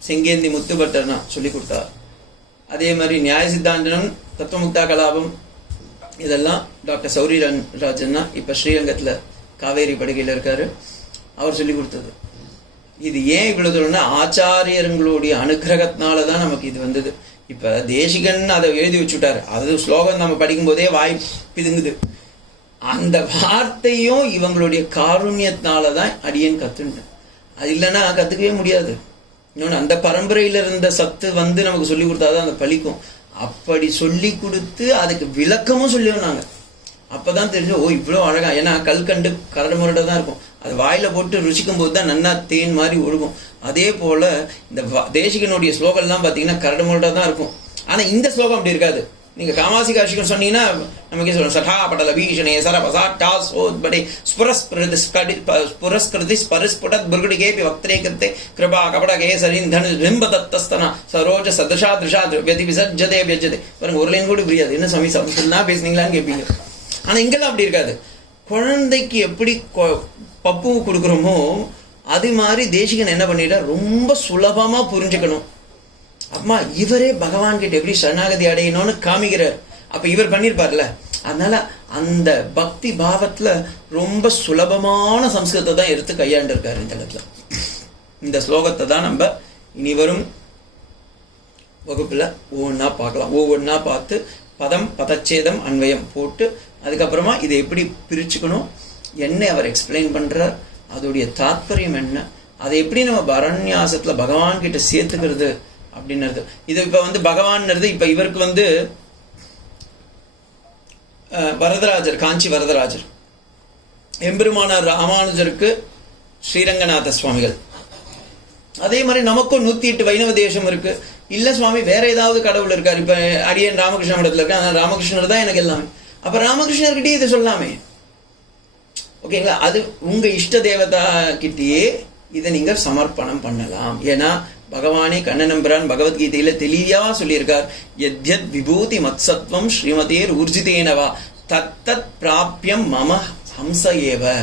செங்கேந்தி முத்துபட்டர்னா சொல்லி கொடுத்தார். அதே மாதிரி நியாய சித்தாந்தனம், தத்துவமுக்தா கலாபம் இதெல்லாம் டாக்டர் சௌரியராஜன்னா இப்ப ஸ்ரீரங்கத்துல காவேரி படுகையில் இருக்காரு, அவர் சொல்லி கொடுத்தது. இது ஏன் இவ்வளவு சொல்லணும்னா ஆச்சாரியர்களுடைய அனுகிரகத்தினாலதான் நமக்கு இது வந்தது. இப்ப தேசிகன் அதை எழுதி வச்சுட்டாரு, அது ஸ்லோகம் நம்ம படிக்கும் போதே வாய் பிதுங்குது. அந்த வார்த்தையும் இவங்களுடைய காருண்யத்தினாலதான் அடியேன் கத்துட்டேன். அது இல்லைன்னா கத்துக்கவே முடியாது. இன்னொன்று அந்த பரம்பரையில இருந்த சத்து நமக்கு சொல்லி கொடுத்தாதான் அந்த பழிக்கும். அப்படி சொல்லி கொடுத்து அதுக்கு விளக்கமும் சொல்லிடுவாங்க. அப்பதான் தெரிஞ்சு ஓ இவ்வளோ அழகா. ஏன்னா கல்கண்டு கரடு முரட தான் இருக்கும், அது வாயில போட்டு ருசிக்கும் போது தான் நன்னா தேன் மாதிரி ஒழுகும். அதே போல இந்த தேசிகனுடைய ஸ்லோகம்லாம் பார்த்தீங்கன்னா கரடு முரடா தான் இருக்கும். ஆனா இந்த ஸ்லோகம் அப்படி இருக்காது. நீங்க காமாசி காஷிகம் சொன்னீங்கன்னா நமக்கே சொல்லணும் சட்டா படல பீஷணே சரபசா டாஸ் ஓத்படே ஸ்புரஸ்கிருதி ஸ்பரிஸ்புடத் புர்குடிகேபி வக்திரே கிருத்தே கிருபா கபட கேசரின் தனு ரிம்பதத்தஸ்தனா சரோஜ சதஷா திருஷா வியதி விசர்ஜதே வியஜதே. பாருங்க ஒரு லைன் கூட புரியாது, என்ன சுவாமி சம்ஸ்கிருதம் பேசுனீங்களான்னு கேட்பீங்க. ஆனா இங்கெல்லாம் அப்படி இருக்காது. குழந்தைக்கு எப்படி பப்பு கொடுக்குறோமோ அது மாதிரி தேசிகன் என்ன பண்ணிட்டா ரொம்ப சுலபமா புரிஞ்சுக்கணும். அம்மா இவரே பகவான் கிட்ட எப்படி சரணாகதி அடையணும்னு காமிக்கிறார். அப்ப இவர் பண்ணிருப்பார்ல, அதனால அந்த பக்தி பாவத்துல ரொம்ப சுலபமான சம்ஸ்கிருதத்தை தான் எடுத்து கையாண்டு இருக்காரு இந்த இடத்துல. இந்த ஸ்லோகத்தை தான் நம்ம இனி வரும் வகுப்புல ஒவ்வொன்னா பார்க்கலாம். ஒவ்வொன்னா பார்த்து பதம் பதச்சேதம் அன்வயம் போட்டு அதுக்கப்புறமா இதை எப்படி பிரிச்சுக்கணும், என்ன அவர் எக்ஸ்பிளைன் பண்றார், அதோடைய தாத்பரியம் என்ன, அதை எப்படி நம்ம பரநியாசத்துல பகவான் கிட்ட சேர்த்துக்கிறது அப்படின்றது. இது இப்ப பகவான் இப்ப இவருக்கு வரதராஜர், காஞ்சி வரதராஜர், எம்பெருமானார் ராமானுஜருக்கு ஸ்ரீரங்கநாத சுவாமிகள். அதே மாதிரி நமக்கும் 108 வைணவ தேசம் இருக்கு. இல்ல சுவாமி வேற ஏதாவது கடவுள் இருக்காரு, இப்ப அடியன் ராமகிருஷ்ண மடத்துல இருக்கேன், அதனால ராமகிருஷ்ணர் தான் எனக்கு எல்லாமே. அப்ப ராமகிருஷ்ணர்கிட்டயே இதை சொல்லாமே, ஓகேங்களா? அது உங்க இஷ்ட தேவதா கிட்டேயே இதை நீங்க சமர்ப்பணம் பண்ணலாம். ஏன்னா பகவானே கண்ணனம்பிரான் பகவத்கீதையில தெளிவா சொல்லியிருக்கார், யத்யத் விபூதி மத்சத்வம் ஸ்ரீமதேர் ஊர்ஜிதேனவா தத்தத் பிராப்யம் மம ஹம்ச ஏவ.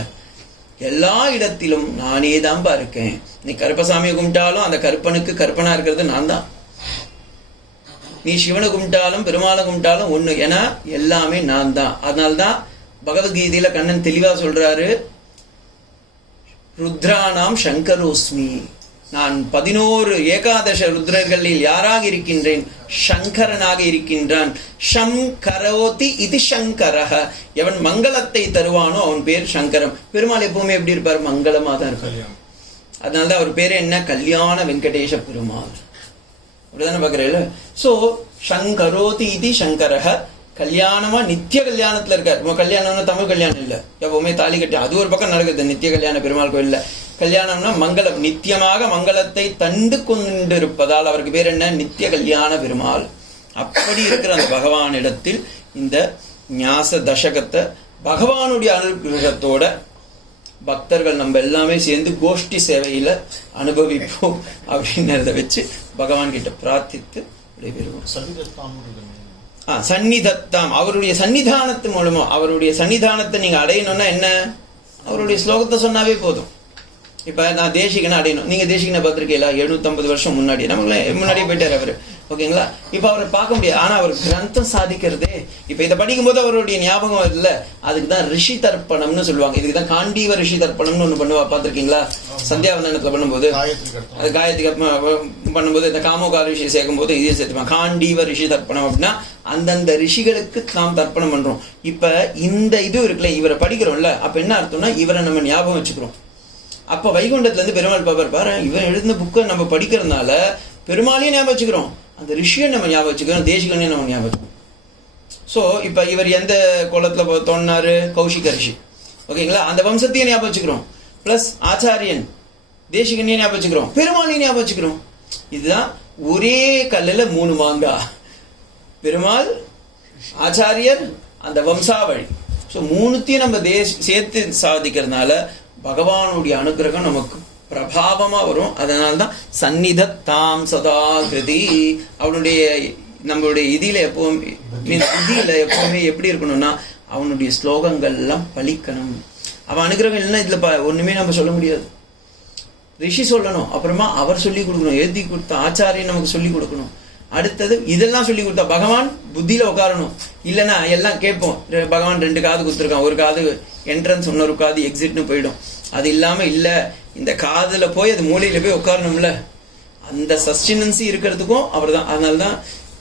எல்லா இடத்திலும் நானே தான்பா இருக்கேன். நீ கருப்பசாமியை கும்பிட்டாலும் அந்த கருப்பனுக்கு கருப்பனா இருக்கிறது நான் தான். நீ சிவனை கும்பிட்டாலும் பெருமாளை கும்பிட்டாலும் ஒண்ணு, ஏன்னா எல்லாமே நான் தான். அதனால்தான் பகவத்கீதையில கண்ணன் தெளிவா சொல்றாரு, ருத்ரானாம் சங்கரோஸ்மி. நான் 11 ஏகாதச ருத்ரர்களில் யாராக இருக்கின்றேன்? சங்கரனாக இருக்கின்றான். ஷம் கரோதி இது சங்கரஹ. எவன் மங்களத்தை தருவானோ அவன் பேர் சங்கரம். பெருமாள் எப்பவுமே எப்படி இருப்பார்? மங்களமா தான் இருப்பார். அதனாலதான் அவர் பேரு என்ன? கல்யாண வெங்கடேஷ பெருமாள். அப்படிதானே பாக்குறேன். சோ சங்கரோதி இது சங்கரஹ. கல்யாணமா நித்திய கல்யாணத்துல இருக்கார். கல்யாணம்னா தமிழ் கல்யாணம் இல்ல, எப்பவுமே தாலி கட்டி அது ஒரு பக்கம் நடக்குது நித்திய கல்யாண பெருமாள் கோயில்ல. கல்யாணம்னா மங்களம், நித்தியமாக மங்களத்தை தந்து கொண்டிருப்பதால் அவருக்கு பேர் என்ன? நித்திய கல்யாண பெருமாள். அப்படி இருக்கிற அந்த பகவானிடத்தில் இந்த ஞாச தசகத்தை பகவானுடைய அனுகிரகத்தோட பக்தர்கள் நம்ம எல்லாமே சேர்ந்து கோஷ்டி சேவையில அனுபவிப்போம் அப்படின்றத வச்சு பகவான் கிட்ட பிரார்த்தித்து விடைபெறுவோம். சந்நிதத்தாம், அவருடைய சன்னிதானத்து மூலமா, அவருடைய சன்னிதானத்தை நீங்க அடையணும்னா என்ன? அவருடைய ஸ்லோகத்தை சொன்னாவே போதும். இப்ப நான் தேசிகனை அடையணும். நீங்க தேசிகனை பார்த்திருக்கீங்களா? 750 வருஷம் முன்னாடி, நமக்கு முன்னாடியே போயிட்டாரு அவரு, ஓகேங்களா? இப்ப அவரை பார்க்க முடியாது. ஆனா அவர் கிரந்தம் சாதிக்கிறதே, இப்ப இதை படிக்கும் போது அவருடைய ஞாபகம் இல்ல. அதுக்குதான் ரிஷி தர்ப்பணம்னு சொல்லுவாங்க. இதுக்குதான் காண்டீவ ரிஷி தர்ப்பணம்னு ஒண்ணு பண்ணுவா, பார்த்திருக்கீங்களா? சந்தியாவந்தனத்துல பண்ணும்போது, அது காயத்ரி பண்ணும்போது இந்த காமோகா ரிஷி சேர்க்கும் போது இதையும் சேர்த்துப்பாங்க. காண்டீவ ரிஷி தர்ப்பணம் அப்படின்னா அந்தந்த ரிஷிகளுக்கு நாம் தர்ப்பணம் பண்றோம். இப்ப இந்த இது இருக்குல்ல, இவரை படிக்கிறோம்ல, அப்ப என்ன அர்த்தம்னா இவரை நம்ம ஞாபகம் வச்சுக்கிறோம். அப்ப வைகுண்டத்துல இருந்து பெருமாள் பாப்பார், பாரு இவர் எழுதின புக்கை நம்ம படிக்கிறதுனால பெருமாளையும் ஞாபகம் வச்சுக்கிறோம், அந்த ரிஷியை நம்ம ஞாபகம் வச்சுக்கிறோம், தேசிகனையும் நம்ம ஞாபகம் வச்சுக்கிறோம். சோ இப்ப இவர் எந்த குளத்துல தோன்றாரு? கௌஷிக ரிஷி, ஓகேங்களா? அந்த வம்சத்தையும் ஞாபகம் வச்சுக்கிறோம். பிளஸ் ஆச்சாரியன் தேசிகனையும் ஞாபகம் வச்சுக்கிறோம், பெருமாளையும் ஞாபகம் வச்சுக்கிறோம். இதுதான் ஒரே கல்லுல 3 மாங்கா. பெருமாள், ஆச்சாரியர், அந்த வம்சாவழி. ஸோ 3த்தையும் நம்ம சேர்த்து சாதிக்கிறதுனால பகவானுடைய அனுகிரகம் நமக்கு பிரபாவமா வரும். அதனால்தான் சந்நிதத்தாம் சதா கிருதி. அவனுடைய நம்மளுடைய இதில எப்பவுமே எப்படி இருக்கணும்னா அவனுடைய ஸ்லோகங்கள் எல்லாம் பலிக்கணும். அவன் அனுகிரகம் இல்லைன்னா இதுல ஒண்ணுமே நம்ம சொல்ல முடியாது. ரிஷி சொல்லணும், அப்புறமா அவர் சொல்லி கொடுக்கணும், எழுதி கொடுத்த ஆச்சாரியன் நமக்கு சொல்லி கொடுக்கணும். அடுத்தது இதெல்லாம் சொல்லி கொடுத்தா பகவான் புத்தியில உட்காரணும். இல்லைன்னா எல்லாம் கேட்போம், பகவான் 2 காது கொடுத்துருக்கான், ஒரு காது என்ட்ரன்ஸ், இன்னொரு காது எக்ஸிட்னு போயிடும். அது இல்லாம இல்ல, இந்த காதுல போய் அது மூலையில போய் உட்காரணும்ல, அந்த சஸ்டினன்சி இருக்கிறதுக்கும் அவர் தான். அதனால்தான்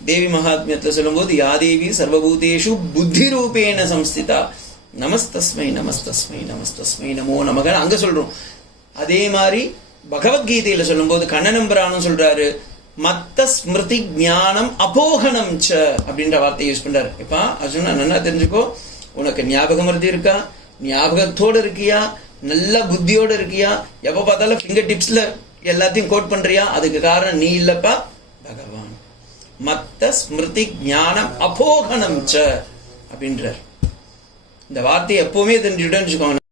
தேவி மகாத்மியத்துல சொல்லும் போது யாதேவி சர்வபூதேஷு புத்தி ரூபேன சம்ஸ்திதா நமஸ்தஸ்மை நமஸ்தஸ்மை நமஸ்தஸ்மை நமோ நமக அங்க சொல்றோம். அதே மாதிரி பகவத்கீதையில சொல்லும்போது கண்ணனம்பரானும் சொல்றாரு, மத்த ஸ்மிருதி ஞானம் அபோகனம் ச அப்படின்ற வார்த்தையை யூஸ் பண்றாரு. இப்ப அர்ஜுனா நல்லா தெரிஞ்சுக்கோ, உனக்கு ஞாபகம் மருதி இருக்கா, ஞாபகத்தோடு இருக்கியா, நல்ல புத்தியோடு இருக்கியா, எப்ப பார்த்தாலும் ஃபிங்கர் டிப்ஸ்ல எல்லாத்தையும் கோட் பண்றியா, அதுக்கு காரணம் நீ இல்லப்பா, பகவான். மத்த ஸ்மிருதி ஞானம் அபோகனம் ச அப்படின்றார். இந்த வார்த்தையை எப்பவுமே தெரிஞ்சுக்கிட்டோன்னு வச்சுக்கோங்க.